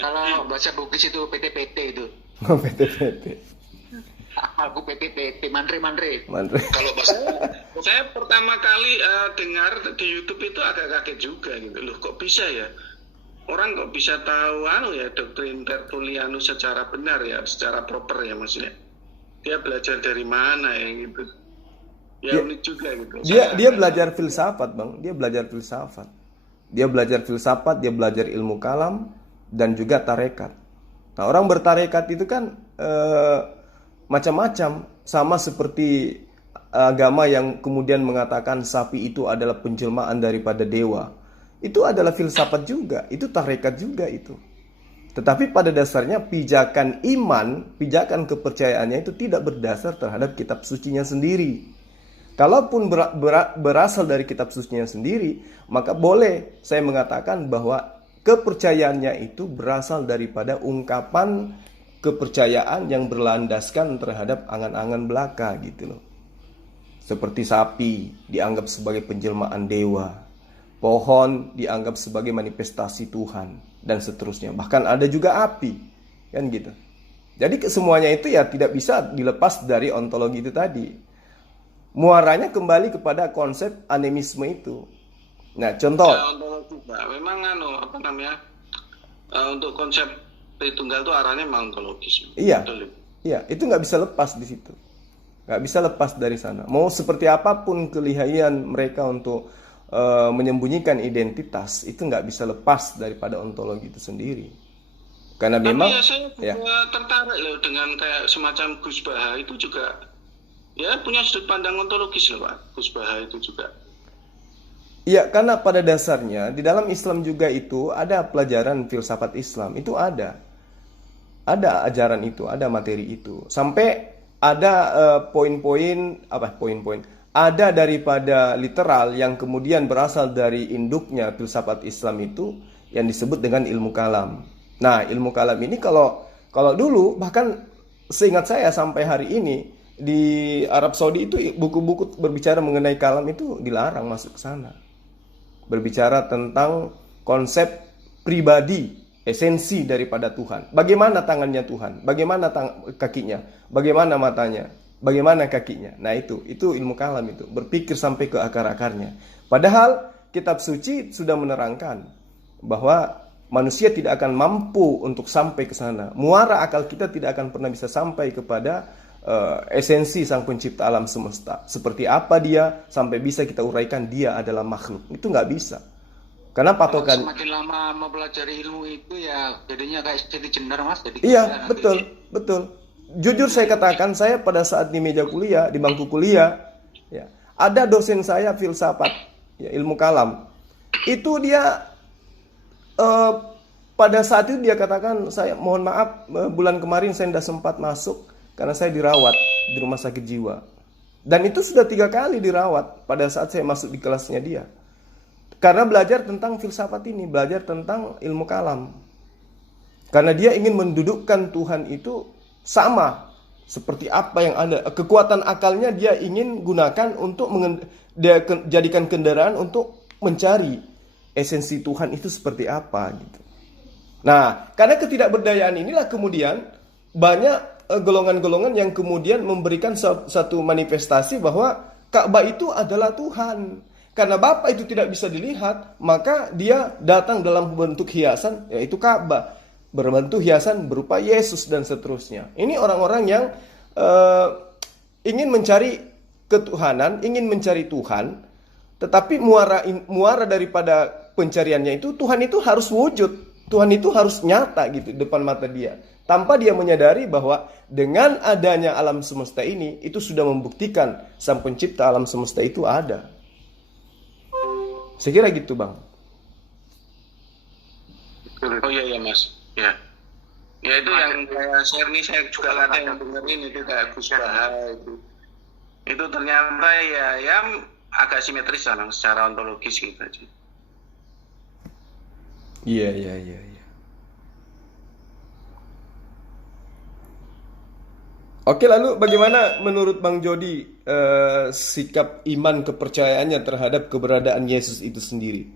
Kalau bahasa Bugis itu PT-PT itu. Oh, PT-PT. Aku PT-PT, mantre-mantre. Mantre. Kalau bahasa Saya pertama kali dengar di YouTube itu agak kaget juga gitu loh, kok bisa ya orang kok bisa tahu ya doktrin Tertullianus secara benar ya, secara proper ya maksudnya. Dia belajar dari mana ya gitu. Ya unik juga gitu. Dia belajar filsafat, Bang. Dia belajar filsafat. Dia belajar filsafat, dia belajar ilmu kalam dan juga tarekat. Nah, orang bertarekat itu kan macam-macam, sama seperti agama yang kemudian mengatakan sapi itu adalah penjelmaan daripada dewa. Itu adalah filsafat juga, itu tarekat juga itu. Tetapi pada dasarnya pijakan iman, pijakan kepercayaannya itu tidak berdasar terhadap kitab sucinya sendiri. Kalaupun berasal dari kitab sucinya sendiri, maka boleh saya mengatakan bahwa kepercayaannya itu berasal daripada ungkapan kepercayaan yang berlandaskan terhadap angan-angan belaka gitu loh. Seperti sapi dianggap sebagai penjelmaan dewa, pohon dianggap sebagai manifestasi Tuhan, dan seterusnya. Bahkan ada juga api, kan gitu. Jadi semuanya itu ya tidak bisa dilepas dari ontologi itu tadi. Muaranya kembali kepada konsep animisme itu. Nah, contoh. Ya, ontologi, Pak. Memang untuk konsep Tritunggal itu arahnya memang ontologis. Iya. Betul. Iya, itu nggak bisa lepas di situ. Nggak bisa lepas dari sana. Mau seperti apapun kelihayan mereka untuk menyembunyikan identitas, itu nggak bisa lepas daripada ontologi itu sendiri. Karena Tapi memang ya saya juga tertarik loh dengan kayak semacam Gus Baha itu juga ya punya sudut pandang ontologis loh Pak. Gus Baha itu juga. iya, karena pada dasarnya di dalam Islam juga itu ada pelajaran filsafat Islam, itu ada ajaran itu, ada materi itu, sampai ada poin-poin ada daripada literal yang kemudian berasal dari induknya filsafat Islam itu yang disebut dengan ilmu kalam. Nah, ilmu kalam ini kalau dulu, bahkan seingat saya sampai hari ini di Arab Saudi itu buku-buku berbicara mengenai kalam itu dilarang masuk ke sana. Berbicara tentang konsep pribadi, esensi daripada Tuhan. Bagaimana tangannya Tuhan? Bagaimana kakinya? Bagaimana matanya? Bagaimana kakinya? Nah, itu ilmu kalam itu, berpikir sampai ke akar-akarnya. Padahal kitab suci sudah menerangkan bahwa manusia tidak akan mampu untuk sampai ke sana. Muara akal kita tidak akan pernah bisa sampai kepada esensi sang pencipta alam semesta. Seperti apa dia sampai bisa kita uraikan dia adalah makhluk. Itu nggak bisa. Karena patokan semakin lama mempelajari ilmu itu ya jadinya kayak jadi jenar Mas. Jadi iya, betul. Jujur saya katakan, saya pada saat di meja kuliah, di bangku kuliah, ya, ada dosen saya filsafat, ya, ilmu kalam. Itu dia pada saat itu dia katakan, saya mohon maaf, bulan kemarin saya tidak sempat masuk karena saya dirawat di rumah sakit jiwa. Dan itu sudah 3 kali dirawat pada saat saya masuk di kelasnya dia. Karena belajar tentang filsafat ini, belajar tentang ilmu kalam. Karena dia ingin mendudukkan Tuhan itu sama seperti apa yang ada. Kekuatan akalnya dia ingin gunakan untuk dia jadikan kendaraan untuk mencari esensi Tuhan itu seperti apa gitu. Nah, karena ketidakberdayaan inilah kemudian banyak golongan-golongan yang kemudian memberikan satu manifestasi bahwa Ka'bah itu adalah Tuhan. Karena Bapa itu tidak bisa dilihat, maka dia datang dalam bentuk hiasan, yaitu Ka'bah. Berbentuk hiasan berupa Yesus dan seterusnya. Ini orang-orang yang ingin mencari ketuhanan, ingin mencari Tuhan, tetapi muara daripada pencariannya itu Tuhan itu harus wujud, Tuhan itu harus nyata gitu depan mata dia. Tanpa dia menyadari bahwa dengan adanya alam semesta ini, itu sudah membuktikan sang pencipta alam semesta itu ada. Saya kira gitu, Bang. Oh iya Mas. Ya. Ya itu yang kayak saya juga kadang yang dengerin itu kayak Gus Baha itu. Itu ternyata ya agak simetris lah secara ontologis gitu aja. Iya. Oke, lalu bagaimana menurut Bang Jody sikap iman kepercayaannya terhadap keberadaan Yesus itu sendiri?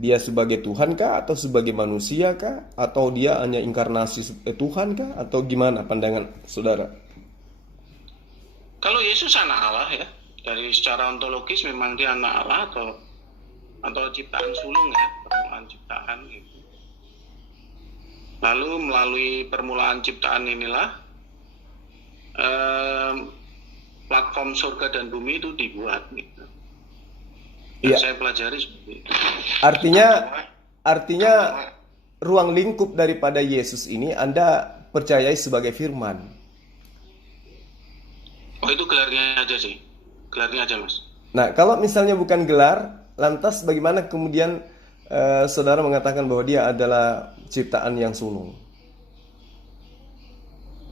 Dia sebagai Tuhan kah atau sebagai manusia kah atau dia hanya inkarnasi Tuhan kah atau gimana pandangan saudara? Kalau Yesus anak Allah ya, dari secara ontologis memang dia anak Allah atau ciptaan sulung ya, permulaan ciptaan gitu. Lalu melalui permulaan ciptaan inilah platform surga dan bumi itu dibuat gitu. Dan saya pelajari seperti itu. Artinya ruang lingkup daripada Yesus ini Anda percayai sebagai firman. Oh, itu gelarnya aja sih. Gelarnya aja, Mas. Nah, kalau misalnya bukan gelar, lantas bagaimana kemudian saudara mengatakan bahwa dia adalah ciptaan yang sulung?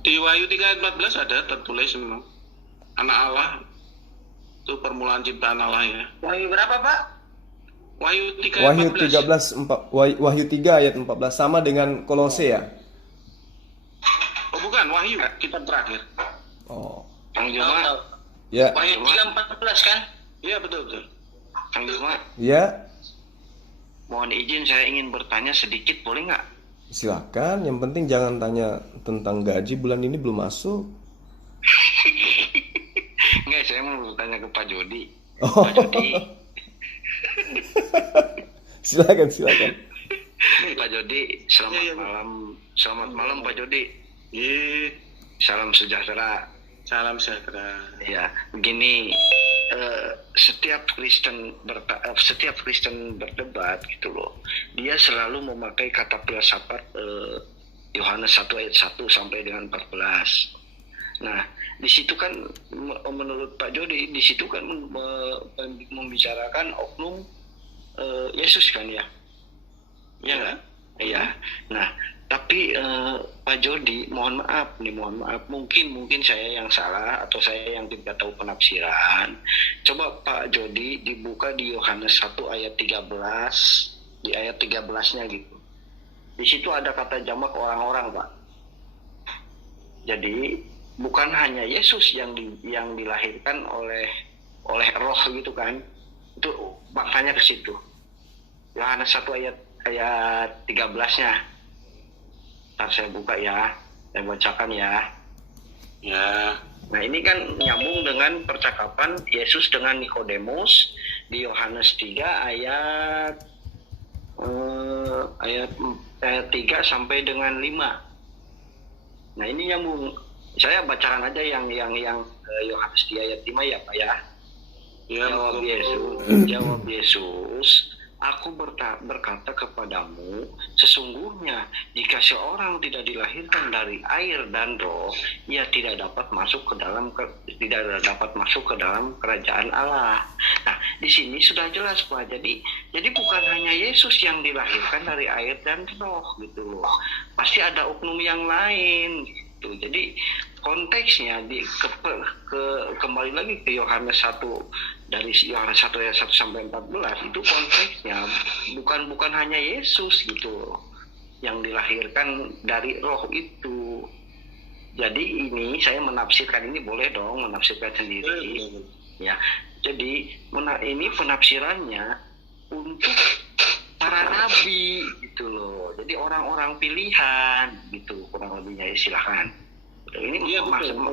Di Wahyu 3 ayat 14 ada tertulis memang anak Allah itu permulaan ciptaan Allah ya. Wahyu berapa, Pak? Wahyu 3 ayat 14. Wahyu 3 ayat 14 sama dengan Kolose ya? Oh, bukan, Wahyu kitab terakhir. Oh. Kang Juma, Ya. Wahyu 3:14 kan? Iya, betul. Kang Juma, Ya, mohon izin saya ingin bertanya sedikit, boleh nggak? silakan. Yang penting jangan tanya tentang gaji bulan ini belum masuk. Enggak, saya mau bertanya ke Pak Jody. Oh. Pak Jody, Silakan. Pak Jody, selamat Iya. malam. Selamat malam Pak Jody. Iya, Salam sejahtera. salam sejahtera. Ya, begini, setiap Kristen berdebat gitu loh, dia selalu memakai kata filsafat Yohanes 1 ayat 1 sampai dengan 14. Nah, di situ kan menurut Pak Jody, di situ kan membicarakan oknum Yesus kan ya? Iya nggak? Iya. Nah, tapi Pak Jody, mohon maaf, mungkin saya yang salah atau saya yang tidak tahu penafsiran. Coba Pak Jody dibuka di Yohanes 1 ayat 13, di ayat 13-nya gitu. Di situ ada kata jamak orang-orang, Pak. Jadi bukan hanya Yesus yang dilahirkan oleh roh gitu kan. Itu makanya ke situ. Yohanes 1 ayat 13-nya. Ntar saya buka ya, saya bacakan ya. Ya, Nah, ini kan nyambung dengan percakapan Yesus dengan Nikodemus di Yohanes 3 ayat 3 sampai dengan 5. Nah, ini nyambung. Saya bacakan aja yang Yohanes 3 ayat 5 ya, Pak ya. Jawab Yesus, aku berkata kepadamu, sesungguhnya jika seorang tidak dilahirkan dari air dan roh, ia tidak dapat masuk ke dalam kerajaan Allah. Nah, di sini sudah jelas, Pak. Jadi bukan hanya Yesus yang dilahirkan dari air dan roh gitu loh. Pasti ada oknum yang lain gitu. Jadi konteksnya kembali lagi ke Yohanes 1, dari Yohanes 1 ayat 1 sampai 14 itu konteksnya bukan hanya Yesus gitu yang dilahirkan dari roh itu. Jadi ini saya menafsirkan, ini boleh dong menafsirkan sendiri. Ya. Jadi ini penafsirannya untuk para nabi gitu loh. Jadi orang-orang pilihan gitu kurang lebihnya, silakan. Ini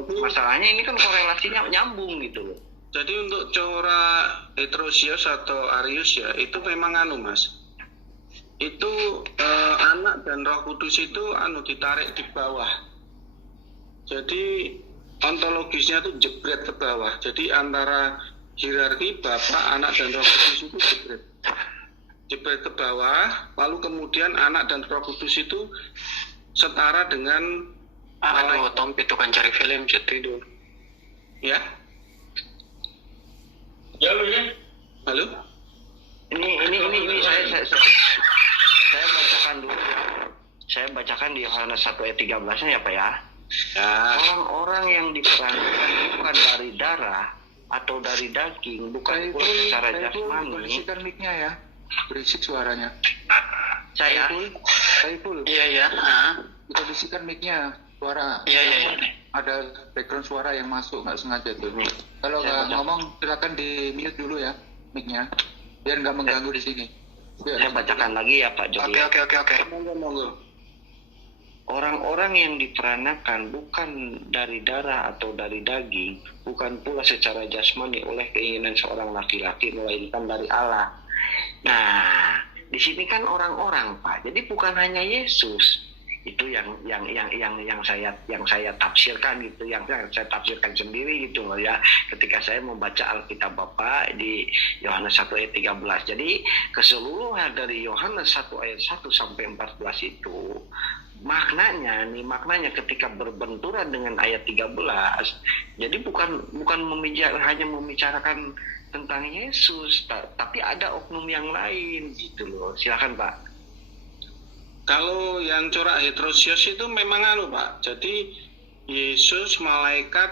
masalahnya ini kan korelasinya nyambung gitu loh. jadi untuk corak Heterosius atau Arius ya, itu memang Mas. Itu anak dan Roh Kudus itu ditarik di bawah. Jadi ontologisnya itu jebret ke bawah. Jadi antara hierarki Bapa, Anak dan Roh Kudus itu jebret ke bawah, lalu kemudian Anak dan Roh Kudus itu setara dengan Tom itu kan cari film jadi dulu. Ya. Halo? Ini saya bacakan dulu. Saya bacakan di Yohanes 1 ayat 13-nya ya, Pak ya. Ya. Orang-orang yang diperankan bukan dari darah atau dari daging, bukan pula secara jasmani. Berisikan mic-nya ya. Berisik suaranya. Saya. Saiful. Iya. Kita bisikan mic-nya. Suara. Iya. Ada background suara yang masuk nggak sengaja tuh. Kalau nggak ngomong silakan di mute dulu ya mic-nya biar nggak mengganggu di sini. Ya. Saya bacakan lagi ya Pak Jody. Oke. Monggo. Orang-orang yang diperanakan bukan dari darah atau dari daging, bukan pula secara jasmani oleh keinginan seorang laki-laki, melainkan dari Allah. Nah, di sini kan orang-orang Pak. Jadi bukan hanya Yesus. Itu yang saya tafsirkan gitu, yang saya tafsirkan sendiri gitu loh ya. Ketika saya membaca Alkitab Bapak di Yohanes 1 ayat 13. Jadi keseluruhan dari Yohanes 1 ayat 1 sampai 14 itu maknanya ketika berbenturan dengan ayat 13, jadi bukan hanya membicarakan tentang Yesus, tapi ada oknum yang lain gitu loh. Silakan Pak. Kalau yang corak heterosios itu memang Pak. Jadi Yesus, malaikat,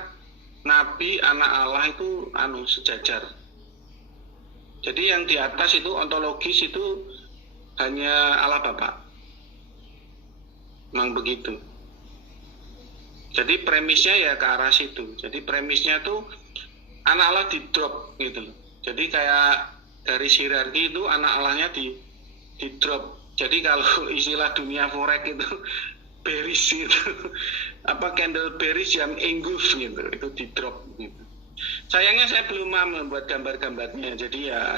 nabi, anak Allah itu sejajar. Jadi yang di atas itu ontologis itu hanya Allah Bapa. Memang begitu. Jadi premisnya ya ke arah situ. Jadi premisnya tuh anak Allah di drop gitu loh. Jadi kayak garis hierarki itu anak Allahnya di drop. Jadi kalau istilah dunia forex itu bearish gitu. Candle bearish yang engulf gitu. Itu di drop gitu. Sayangnya saya belum membuat gambar-gambarnya. Jadi ya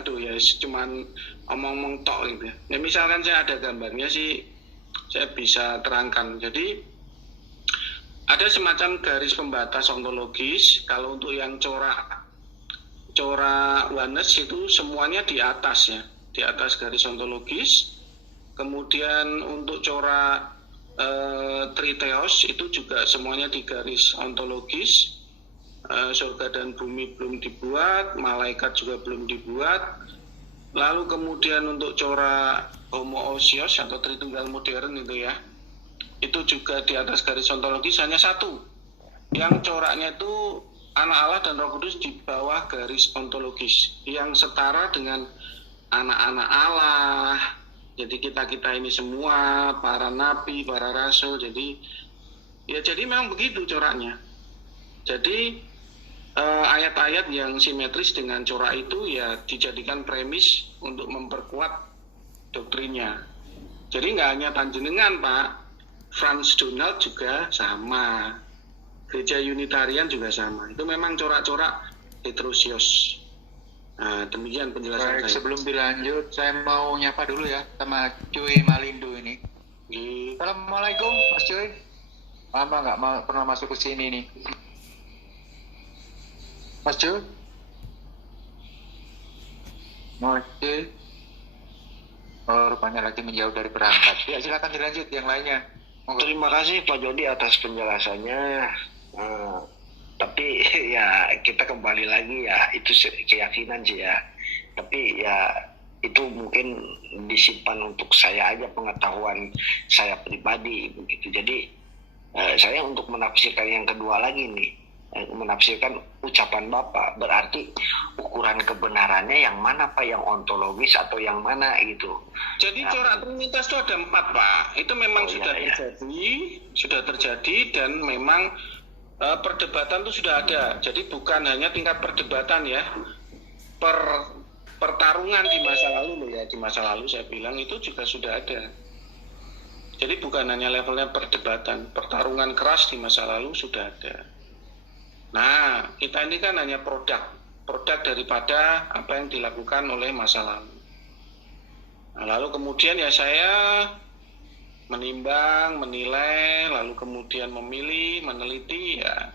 cuman omong-omong tok gitu. Ya misalkan saya ada gambarnya sih, saya bisa terangkan. Jadi ada semacam garis pembatas ontologis. Kalau untuk yang corak oneness itu semuanya di atas ya, di atas garis ontologis. Kemudian untuk corak triteos itu juga semuanya di garis ontologis. Surga dan bumi belum dibuat, malaikat juga belum dibuat. Lalu kemudian untuk corak homoousios atau Tritunggal modern itu ya, itu juga di atas garis ontologis hanya satu, yang coraknya itu anak Allah dan Roh Kudus di bawah garis ontologis, yang setara dengan anak-anak Allah. Jadi kita ini semua para nabi, para rasul. Jadi memang begitu coraknya. Jadi ayat-ayat yang simetris dengan corak itu ya dijadikan premis untuk memperkuat doktrinnya. Jadi nggak hanya panjenengan Pak, Franz Donald juga sama, Gereja Unitarian juga sama. Itu memang corak-corak heterosios. Nah, demikian penjelasan Baik, saya. sebelum dilanjut, saya mau nyapa dulu ya sama Cuy Malindo ini. Assalamualaikum Mas Cuy. Lama nggak pernah masuk ke sini nih. Mas Cuy. Mas Cuy. Oh, rupanya lagi menjauh dari perangkat. Ya, silakan dilanjut yang lainnya. Terima kasih Pak Jody atas penjelasannya. Tapi ya kita kembali lagi ya, itu keyakinan sih ya. Tapi ya itu mungkin disimpan untuk saya aja, pengetahuan saya pribadi begitu. Jadi saya untuk menafsirkan yang kedua lagi nih, menafsirkan ucapan Bapak, berarti ukuran kebenarannya yang mana Pak, yang ontologis atau yang mana gitu. Jadi corak trinitas itu ada 4 Pak. Itu memang sudah terjadi dan memang perdebatan itu sudah ada. Jadi bukan hanya tingkat perdebatan ya, pertarungan di masa lalu loh ya. Di masa lalu saya bilang itu juga sudah ada. Jadi bukan hanya levelnya perdebatan, pertarungan keras di masa lalu sudah ada. Nah, kita ini kan hanya produk daripada apa yang dilakukan oleh masa lalu. Nah, lalu kemudian ya saya menimbang, menilai, lalu kemudian memilih, meneliti ya.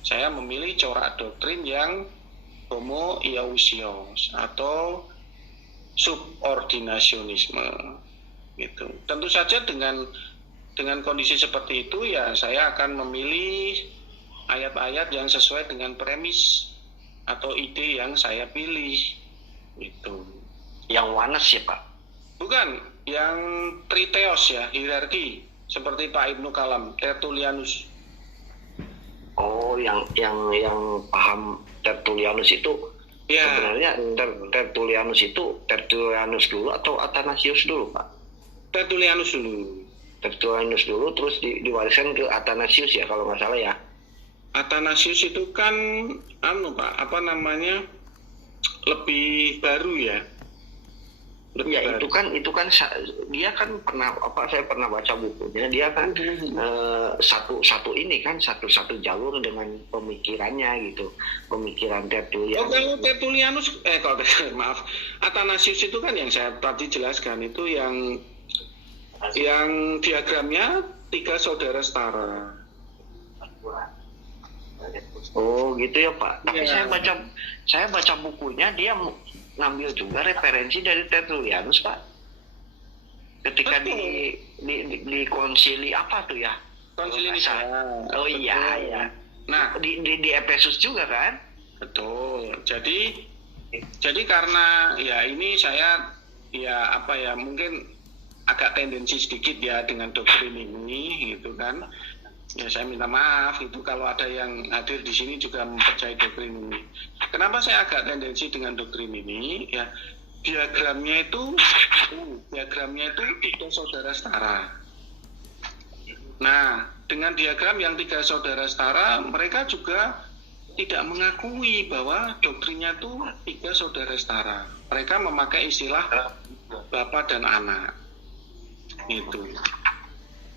Saya memilih corak doktrin yang homoiousios atau subordinasionisme gitu. Tentu saja dengan kondisi seperti itu ya saya akan memilih ayat-ayat yang sesuai dengan premis atau ide yang saya pilih gitu. Yang oneness ya Pak? Bukan, yang triteos ya, hierarki seperti Pak Ibnu Kalam, Tertullianus. Oh, yang paham Tertullianus itu ya. Sebenarnya Tertullianus itu Tertullianus dulu atau Athanasius dulu Pak? Tertullianus dulu. Tertullianus dulu terus diwariskan ke Athanasius ya kalau nggak salah ya. Athanasius itu kan Pak, lebih baru ya. Ya itu kan dia kan pernah saya pernah baca bukunya, dia kan satu ini kan satu jalur dengan pemikirannya gitu, pemikiran Tertullianus. Kalau Tertullianus maaf, Athanasius itu kan yang saya tadi jelaskan itu yang diagramnya 3 saudara setara. Oh gitu ya Pak. Tapi Ya. saya baca bukunya, dia ngambil juga referensi dari Tertullianus Pak. Ketika di konsili apa tuh ya? Konsili Nicea. Oh iya Betul. ya. Nah, Di Efesus juga kan? betul. Jadi karena ya ini saya mungkin agak tendensi sedikit ya dengan doktrin ini gitu kan. Ya saya minta maaf itu kalau ada yang hadir di sini juga mempercayai doktrin ini. Kenapa saya agak tendensi dengan doktrin ini? Ya diagramnya itu 3 saudara setara. Nah, dengan diagram yang 3 saudara setara, mereka juga tidak mengakui bahwa doktrinnya itu 3 saudara setara. Mereka memakai istilah Bapa dan Anak. Itu.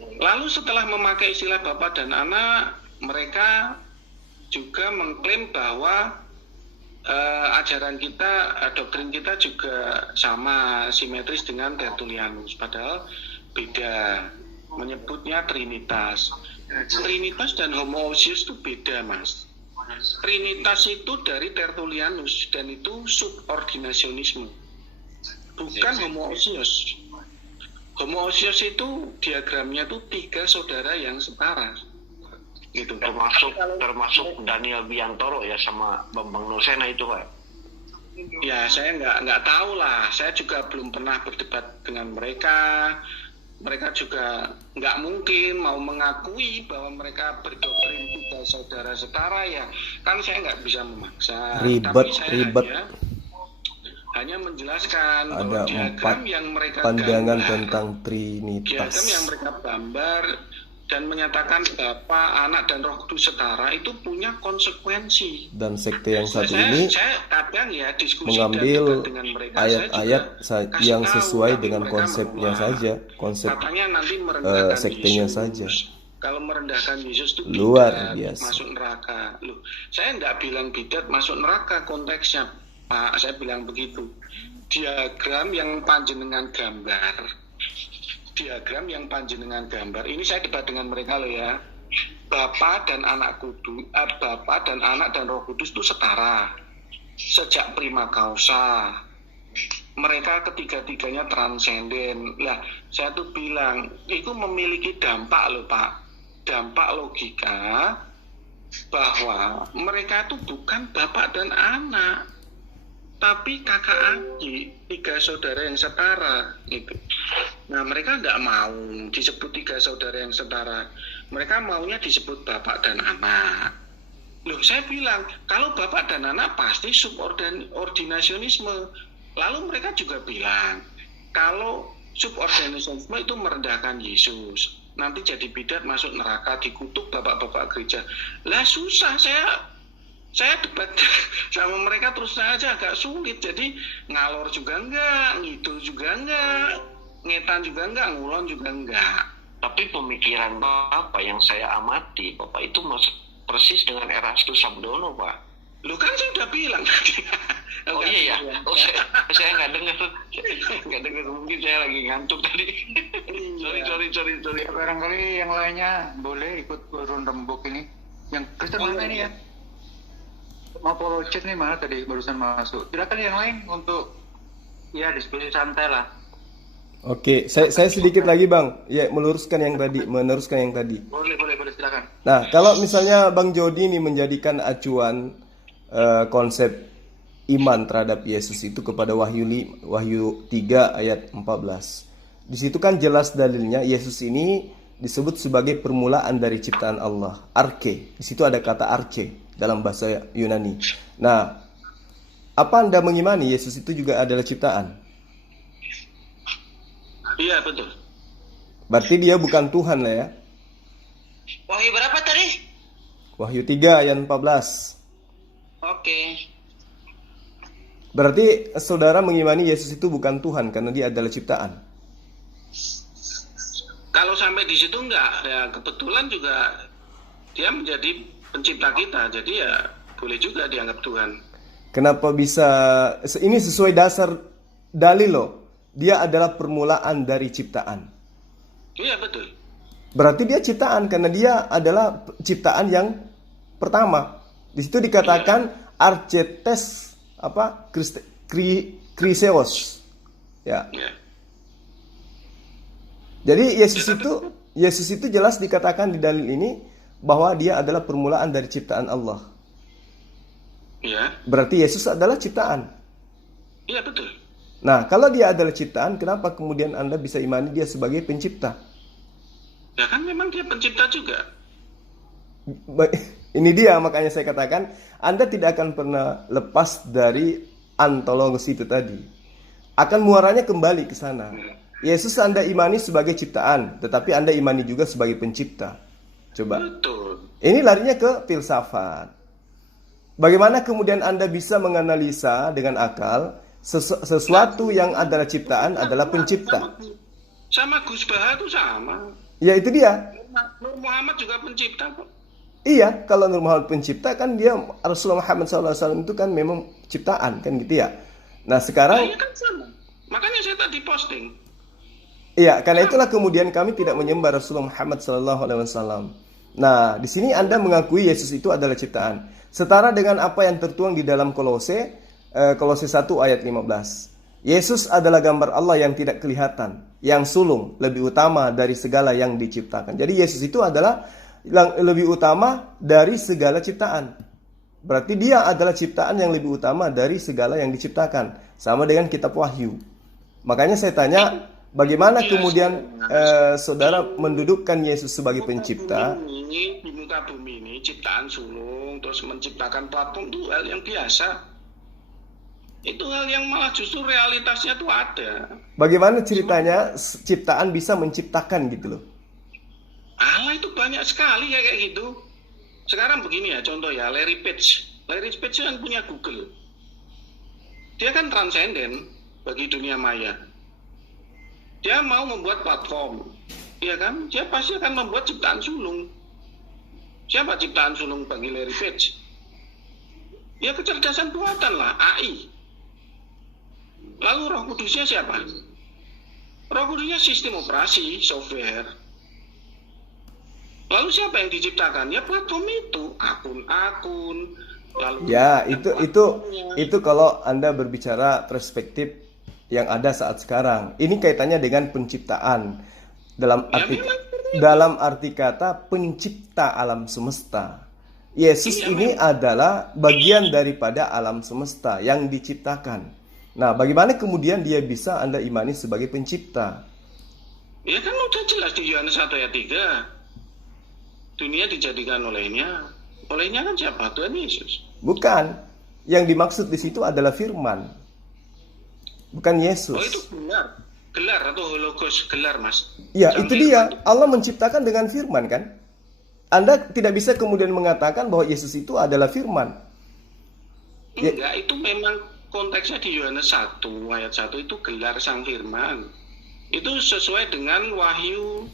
Lalu setelah memakai istilah Bapa dan Anak, mereka juga mengklaim bahwa ajaran kita, doktrin kita juga sama, simetris dengan Tertullianus. Padahal beda, menyebutnya Trinitas. Trinitas dan homoousios itu beda, Mas. Trinitas itu dari Tertullianus dan itu subordinasionisme, bukan homoousios. Homoousios itu diagramnya tuh 3 saudara yang setara. Gitu. Termasuk Daniel Biantoro ya sama Bambang Nursena itu Pak. Ya saya nggak tahu lah. Saya juga belum pernah berdebat dengan mereka. Mereka juga nggak mungkin mau mengakui bahwa mereka berdoktrin 3 saudara setara ya. Kan saya nggak bisa memaksa. Tapi saya hanya menjelaskan bahwa Ada diagram 4 yang mereka pandangan gambar, tentang Trinitas. diagram yang mereka gambar dan menyatakan Bapa, Anak, dan Roh Kudus setara itu punya konsekuensi. Dan sekte yang satu saya ini kadang ya diskusi mengambil dengan mereka, ayat-ayat saya juga yang kasih sesuai tahu, dengan mereka konsepnya menolak. saja, konsep Katanya nanti merendahkan sektenya Yesus. saja. Kalau merendahkan Yesus itu Luar bidat, biasa. masuk neraka. Loh, saya enggak bilang bidat masuk neraka konteksnya, Pak. Saya bilang begitu. Diagram yang panjenengan gambar. Ini saya debat dengan mereka loh ya. Bapa dan Anak dan Roh Kudus itu setara. Sejak prima causa. Mereka ketiga-tiganya transenden. Lah, saya tuh bilang, itu memiliki dampak loh, Pak. Dampak logika bahwa mereka itu bukan bapak dan anak, tapi kakak adik, 3 saudara yang setara gitu. Nah mereka nggak mau disebut 3 saudara yang setara, mereka maunya disebut bapak dan anak. Loh saya bilang kalau bapak dan anak pasti subordinasionisme. Lalu mereka juga bilang kalau subordinasionisme itu merendahkan Yesus, nanti jadi bidat, masuk neraka, dikutuk bapak-bapak gereja. Lah susah, saya debat sama mereka terus saja agak sulit. Jadi ngalor juga enggak, ngidul juga enggak, ngetan juga enggak, ngulon juga enggak. Tapi pemikiran Bapak yang saya amati, Bapak itu masuk persis dengan Erastus Sabdono, Pak. Lu kan saya udah bilang tadi. Oh iya ya. Oh saya nggak dengar. Mungkin saya lagi ngantuk tadi. Sorry. Barangkali yang lainnya boleh ikut turun rembuk ini. Yang Kristen mana ini ya? Mau follow chat nih mana tadi barusan masuk. Silakan yang lain untuk ya diskusi santai lah. Oke, saya sedikit lagi Bang, ya meneruskan yang tadi. Boleh silakan. Nah, kalau misalnya Bang Jody ini menjadikan acuan konsep iman terhadap Yesus itu kepada Wahyu 3 ayat 14. Di situ kan jelas dalilnya Yesus ini disebut sebagai permulaan dari ciptaan Allah, arche. Di situ ada kata arche dalam bahasa Yunani. Nah, apa Anda mengimani Yesus itu juga adalah ciptaan? Iya betul. Berarti dia bukan Tuhan lah ya. Wahyu berapa tadi? Wahyu 3 ayat 14. Oke. Berarti saudara mengimani Yesus itu bukan Tuhan karena dia adalah ciptaan. Kalau sampai di situ enggak, ya kebetulan juga dia menjadi pencipta kita, jadi ya boleh juga dianggap Tuhan. Kenapa bisa? Ini sesuai dasar dalil loh. Dia adalah permulaan dari ciptaan. Iya betul. Berarti dia ciptaan karena dia adalah ciptaan yang pertama. Di situ dikatakan archetes Kriseos. Ya. Ya. Jadi Yesus itu jelas dikatakan di dalil ini bahwa dia adalah permulaan dari ciptaan Allah. Iya. Berarti Yesus adalah ciptaan. Iya betul. Nah, kalau dia adalah ciptaan, kenapa kemudian Anda bisa imani dia sebagai pencipta? Ya kan memang dia pencipta juga. Ini dia makanya saya katakan Anda tidak akan pernah lepas dari antologis itu tadi. Akan muaranya kembali ke sana. Yesus Anda imani sebagai ciptaan, tetapi Anda imani juga sebagai pencipta. Coba. Betul. Ini larinya ke filsafat. Bagaimana kemudian Anda bisa menganalisa dengan akal sesuatu yang adalah ciptaan adalah pencipta? Sama Gus Baha itu sama. Ya itu dia. Nur Muhammad juga pencipta kok. Iya, kalau Nur Muhammad pencipta kan dia Rasulullah Muhammad SAW itu kan memang ciptaan kan gitu ya. Nah sekarang, Iya kan sama. Makanya saya tadi posting. iya karena itulah kemudian kami tidak menyembah Rasulullah Muhammad SAW. Nah di sini Anda mengakui Yesus itu adalah ciptaan. Setara dengan apa yang tertuang di dalam Kolose 1 ayat 15. Yesus adalah gambar Allah yang tidak kelihatan, yang sulung, lebih utama dari segala yang diciptakan. Jadi Yesus itu adalah lebih utama dari segala ciptaan. Berarti dia adalah ciptaan yang lebih utama dari segala yang diciptakan. Sama dengan kitab Wahyu. Makanya saya tanya, bagaimana kemudian saudara mendudukkan Yesus sebagai pencipta? Di muka bumi ini ciptaan sulung, terus menciptakan platform itu hal yang biasa. Itu hal yang malah justru realitasnya tuh ada. Bagaimana ceritanya ciptaan bisa menciptakan gitu loh? Allah itu banyak sekali ya kayak gitu. Sekarang begini ya contoh ya, Larry Page. Larry Page kan punya Google. Dia kan transenden bagi dunia maya. Dia mau membuat platform, ya kan? Dia pasti akan membuat ciptaan sulung. Siapa ciptaan sulung bagi Larry Page? Ya kecerdasan buatan lah, AI. Lalu Roh Kudusnya siapa? Roh Kudusnya sistem operasi, software. Lalu siapa yang diciptakan? Ya platform itu, akun-akun. Lalu Ya, itu kalau Anda berbicara perspektif yang ada saat sekarang. Ini kaitannya dengan penciptaan dalam arti kata pencipta alam semesta. Yesus ini adalah bagian daripada alam semesta yang diciptakan. Nah, bagaimana kemudian dia bisa Anda imani sebagai pencipta? Ya kan udah jelas di Yohanes 1 ayat 3. Dunia dijadikan olehnya. Olehnya kan siapa? Tuhan Yesus. Bukan. Yang dimaksud di situ adalah firman. Bukan Yesus. Oh itu gelar. Gelar atau hologos, gelar mas. Ya, Sang itu firman. dia. Allah menciptakan dengan firman kan? Anda tidak bisa kemudian mengatakan bahwa Yesus itu adalah firman. Enggak, itu memang konteksnya di Yohanes 1 ayat 1 itu gelar sang firman. Itu sesuai dengan Wahyu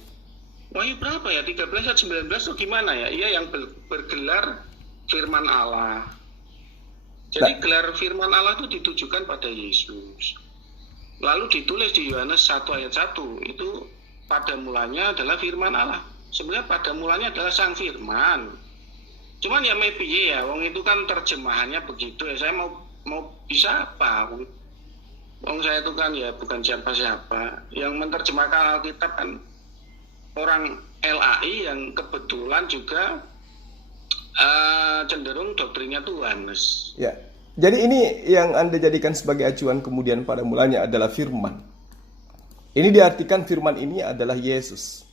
berapa ya? 13 atau 19 atau gimana ya? Iya yang bergelar firman Allah. Jadi gelar firman Allah itu ditujukan pada Yesus. Lalu ditulis di Yohanes 1 ayat 1 itu pada mulanya adalah firman Allah. Sebenarnya pada mulanya adalah sang firman. Cuman ya maybe ya, wong itu kan terjemahannya begitu ya. Saya mau bisa apa? Wong saya itu kan ya bukan siapa-siapa. Yang menerjemahkan Alkitab kan orang LAI yang kebetulan juga cenderung doktrinnya Tuhanes. Ya. Jadi ini yang Anda jadikan sebagai acuan kemudian pada mulanya adalah firman. Ini diartikan firman ini adalah Yesus.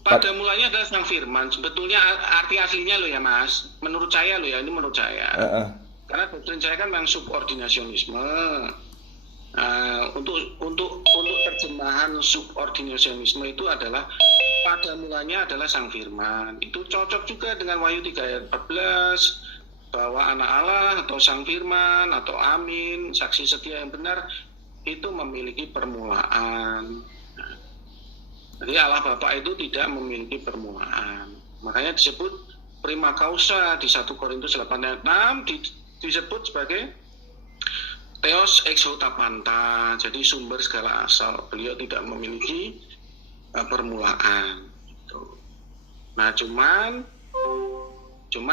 Pada mulanya adalah sang firman. Sebetulnya arti aslinya loh ya mas. Menurut saya loh ya, ini menurut saya. Karena doktrin saya kan memang subordinasionisme. Untuk terjemahan subordinasionisme itu adalah pada mulanya adalah sang firman. Itu cocok juga dengan Wahyu 3 ayat 14. bahwa anak Allah atau Sang Firman atau Amin, saksi setia yang benar itu memiliki permulaan. Jadi Allah Bapa itu tidak memiliki permulaan. Makanya disebut prima causa di 1 Korintus 8 ayat 6 disebut sebagai Theos ex hota panta, jadi sumber segala asal. Beliau tidak memiliki permulaan. Gitu. Nah, cuman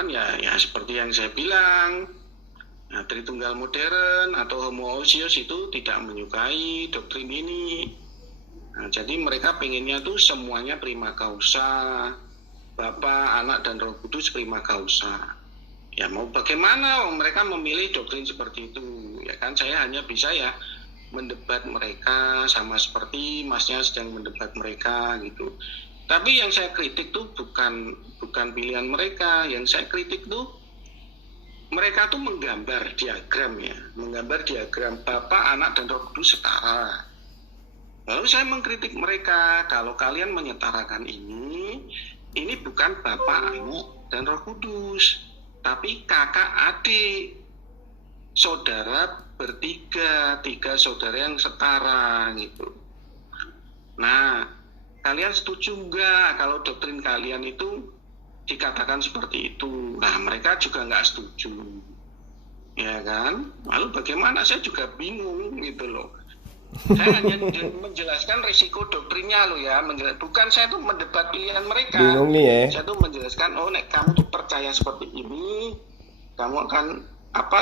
ya seperti yang saya bilang, nah, Tritunggal modern atau homoousios itu tidak menyukai doktrin ini. Nah, jadi mereka pengennya tuh semuanya prima causa, Bapa, Anak, dan Roh Kudus prima causa. Ya mau bagaimana mereka memilih doktrin seperti itu, ya kan? Saya hanya bisa ya mendebat mereka, sama seperti masnya sedang mendebat mereka gitu. Tapi yang saya kritik tuh bukan pilihan mereka. Yang saya kritik tuh mereka tuh menggambar diagram Bapa, Anak, dan Roh Kudus setara. Lalu saya mengkritik mereka, kalau kalian menyetarakan ini bukan Bapa, Anak, dan Roh Kudus, tapi kakak adik, saudara bertiga, 3 saudara yang setara gitu. Nah, kalian setuju nggak kalau doktrin kalian itu dikatakan seperti itu? Nah, mereka juga nggak setuju, ya kan? Lalu bagaimana? Saya juga bingung gitu loh. Saya hanya menjelaskan risiko doktrinnya loh ya, bukan saya tuh mendebat pilihan mereka. Bingung nih ya. Saya tuh menjelaskan, nek kamu tuh percaya seperti ini, kamu akan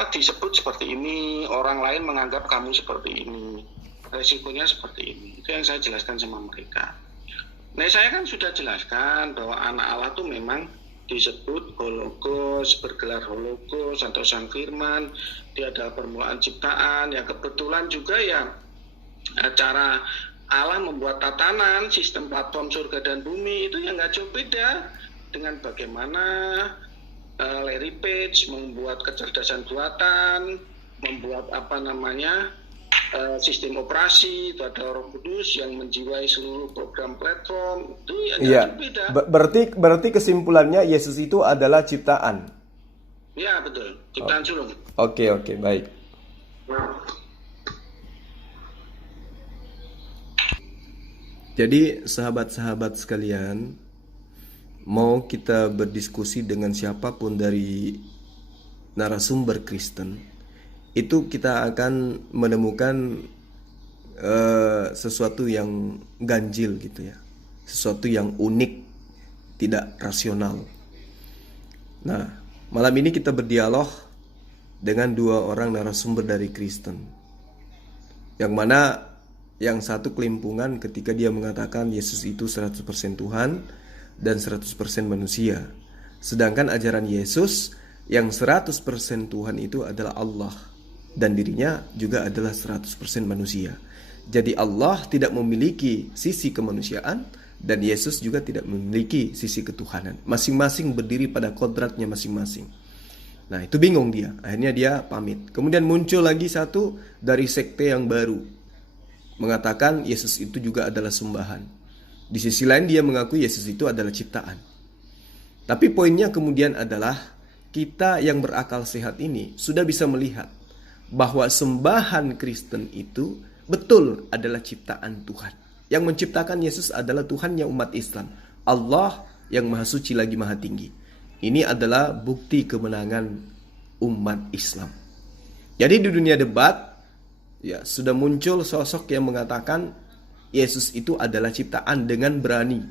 disebut seperti ini, orang lain menganggap kamu seperti ini, risikonya seperti ini. Itu yang saya jelaskan sama mereka. Nah, saya kan sudah jelaskan bahwa anak Allah tuh memang disebut hologos, bergelar hologos atau Sang Firman, dia adalah permulaan ciptaan, yang kebetulan juga ya cara Allah membuat tatanan sistem platform surga dan bumi itu yang nggak jauh beda dengan bagaimana Larry Page membuat kecerdasan buatan, membuat sistem operasi, itu ada Roh Kudus yang menjiwai seluruh program platform, itu ya nggak jauh beda. Berarti kesimpulannya Yesus itu adalah ciptaan. Ya betul, ciptaan sulung. Oke, baik. Jadi sahabat-sahabat sekalian, mau kita berdiskusi dengan siapapun dari narasumber Kristen, itu kita akan menemukan sesuatu yang ganjil gitu ya, sesuatu yang unik, tidak rasional. Nah, malam ini kita berdialog dengan 2 orang narasumber dari Kristen, yang mana yang satu kelimpungan ketika dia mengatakan Yesus itu 100% Tuhan dan 100% manusia. Sedangkan ajaran Yesus yang 100% Tuhan itu adalah Allah, dan dirinya juga adalah 100% manusia. Jadi Allah tidak memiliki sisi kemanusiaan dan Yesus juga tidak memiliki sisi ketuhanan. Masing-masing berdiri pada kodratnya masing-masing. Nah, itu bingung dia. Akhirnya dia pamit. Kemudian muncul lagi satu dari sekte yang baru, mengatakan Yesus itu juga adalah sembahan. Di sisi lain dia mengaku Yesus itu adalah ciptaan. Tapi poinnya kemudian adalah kita yang berakal sehat ini sudah bisa melihat bahwa sembahan Kristen itu betul adalah ciptaan Tuhan. Yang menciptakan Yesus adalah Tuhannya umat Islam, Allah yang maha suci lagi maha tinggi. Ini adalah bukti kemenangan umat Islam. Jadi di dunia debat ya, sudah muncul sosok yang mengatakan Yesus itu adalah ciptaan dengan berani.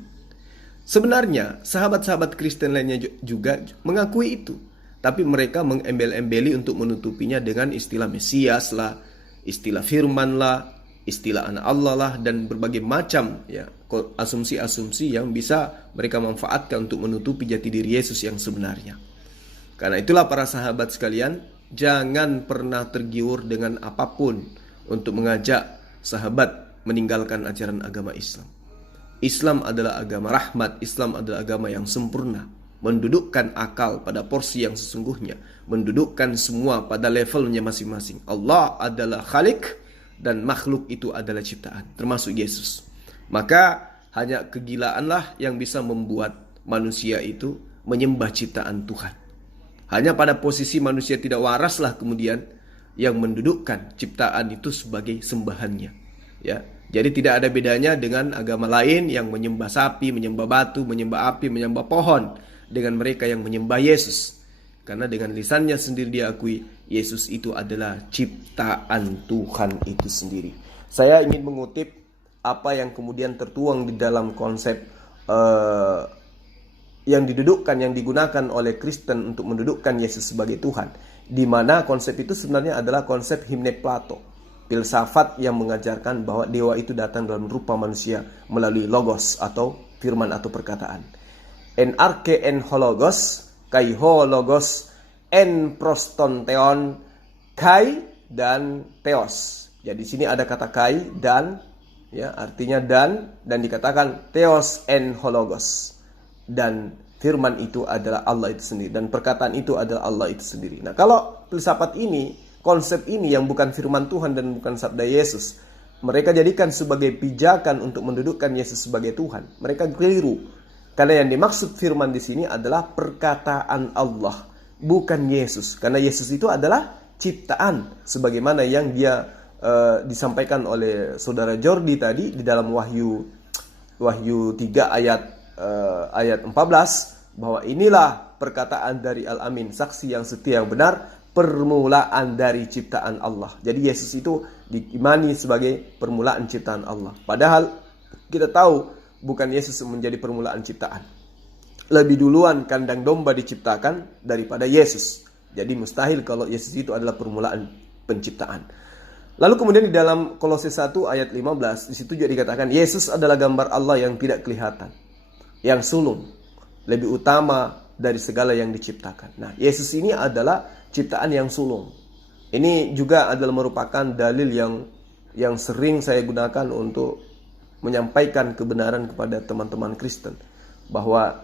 Sebenarnya sahabat-sahabat Kristen lainnya juga mengakui itu, tapi mereka mengembel-embeli untuk menutupinya dengan istilah Mesias lah, istilah Firman lah, istilah anak Allah lah, dan berbagai macam ya asumsi-asumsi yang bisa mereka manfaatkan untuk menutupi jati diri Yesus yang sebenarnya. Karena itulah para sahabat sekalian, jangan pernah tergiur dengan apapun untuk mengajak sahabat meninggalkan ajaran agama Islam. Islam adalah agama rahmat, Islam adalah agama yang sempurna, mendudukkan akal pada porsi yang sesungguhnya, mendudukkan semua pada levelnya masing-masing. Allah adalah Khalik dan makhluk itu adalah ciptaan, termasuk Yesus. Maka hanya kegilaanlah yang bisa membuat manusia itu menyembah ciptaan Tuhan. Hanya pada posisi manusia tidak waraslah kemudian yang mendudukkan ciptaan itu sebagai sembahannya. Ya, jadi tidak ada bedanya dengan agama lain yang menyembah sapi, menyembah batu, menyembah api, menyembah pohon dengan mereka yang menyembah Yesus. Karena dengan lisannya sendiri diakui Yesus itu adalah ciptaan Tuhan itu sendiri. Saya ingin mengutip apa yang kemudian tertuang di dalam konsep yang didudukkan, yang digunakan oleh Kristen untuk mendudukkan Yesus sebagai Tuhan, di mana konsep itu sebenarnya adalah konsep himne Plato, filsafat yang mengajarkan bahwa dewa itu datang dalam rupa manusia melalui logos atau firman atau perkataan. En arche en hologos, kai ho logos, en proston theon, kai dan theos. Jadi di sini ada kata kai dan, ya, artinya dan dikatakan theos en hologos. Dan firman itu adalah Allah itu sendiri, dan perkataan itu adalah Allah itu sendiri. Nah, kalau filsafat ini, konsep ini yang bukan firman Tuhan dan bukan sabda Yesus, mereka jadikan sebagai pijakan untuk mendudukkan Yesus sebagai Tuhan, mereka keliru. Karena yang dimaksud firman di sini adalah perkataan Allah, bukan Yesus. Karena Yesus itu adalah ciptaan, sebagaimana yang dia disampaikan oleh saudara Jordi tadi di dalam Wahyu 3 ayat 14, bahwa inilah perkataan dari Al-Amin, saksi yang setia yang benar, permulaan dari ciptaan Allah. Jadi Yesus itu diimani sebagai permulaan ciptaan Allah. Padahal kita tahu bukan Yesus menjadi permulaan ciptaan. Lebih duluan kandang domba diciptakan daripada Yesus. Jadi mustahil kalau Yesus itu adalah permulaan penciptaan. Lalu kemudian di dalam Kolose 1 ayat 15, di situ juga dikatakan Yesus adalah gambar Allah yang tidak kelihatan, yang sulung, lebih utama dari segala yang diciptakan. Nah, Yesus ini adalah ciptaan yang sulung. Ini juga adalah merupakan dalil yang sering saya gunakan untuk menyampaikan kebenaran kepada teman-teman Kristen, bahwa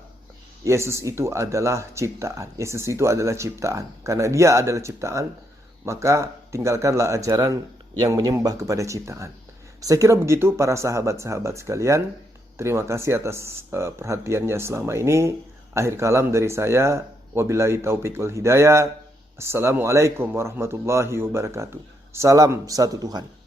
Yesus itu adalah ciptaan. Yesus itu adalah ciptaan. Karena dia adalah ciptaan, maka tinggalkanlah ajaran yang menyembah kepada ciptaan. Saya kira begitu para sahabat-sahabat sekalian. Terima kasih atas perhatiannya selama ini. Akhir kalam dari saya, wabillahi taufiq wal hidayah. Assalamualaikum warahmatullahi wabarakatuh. Salam satu Tuhan.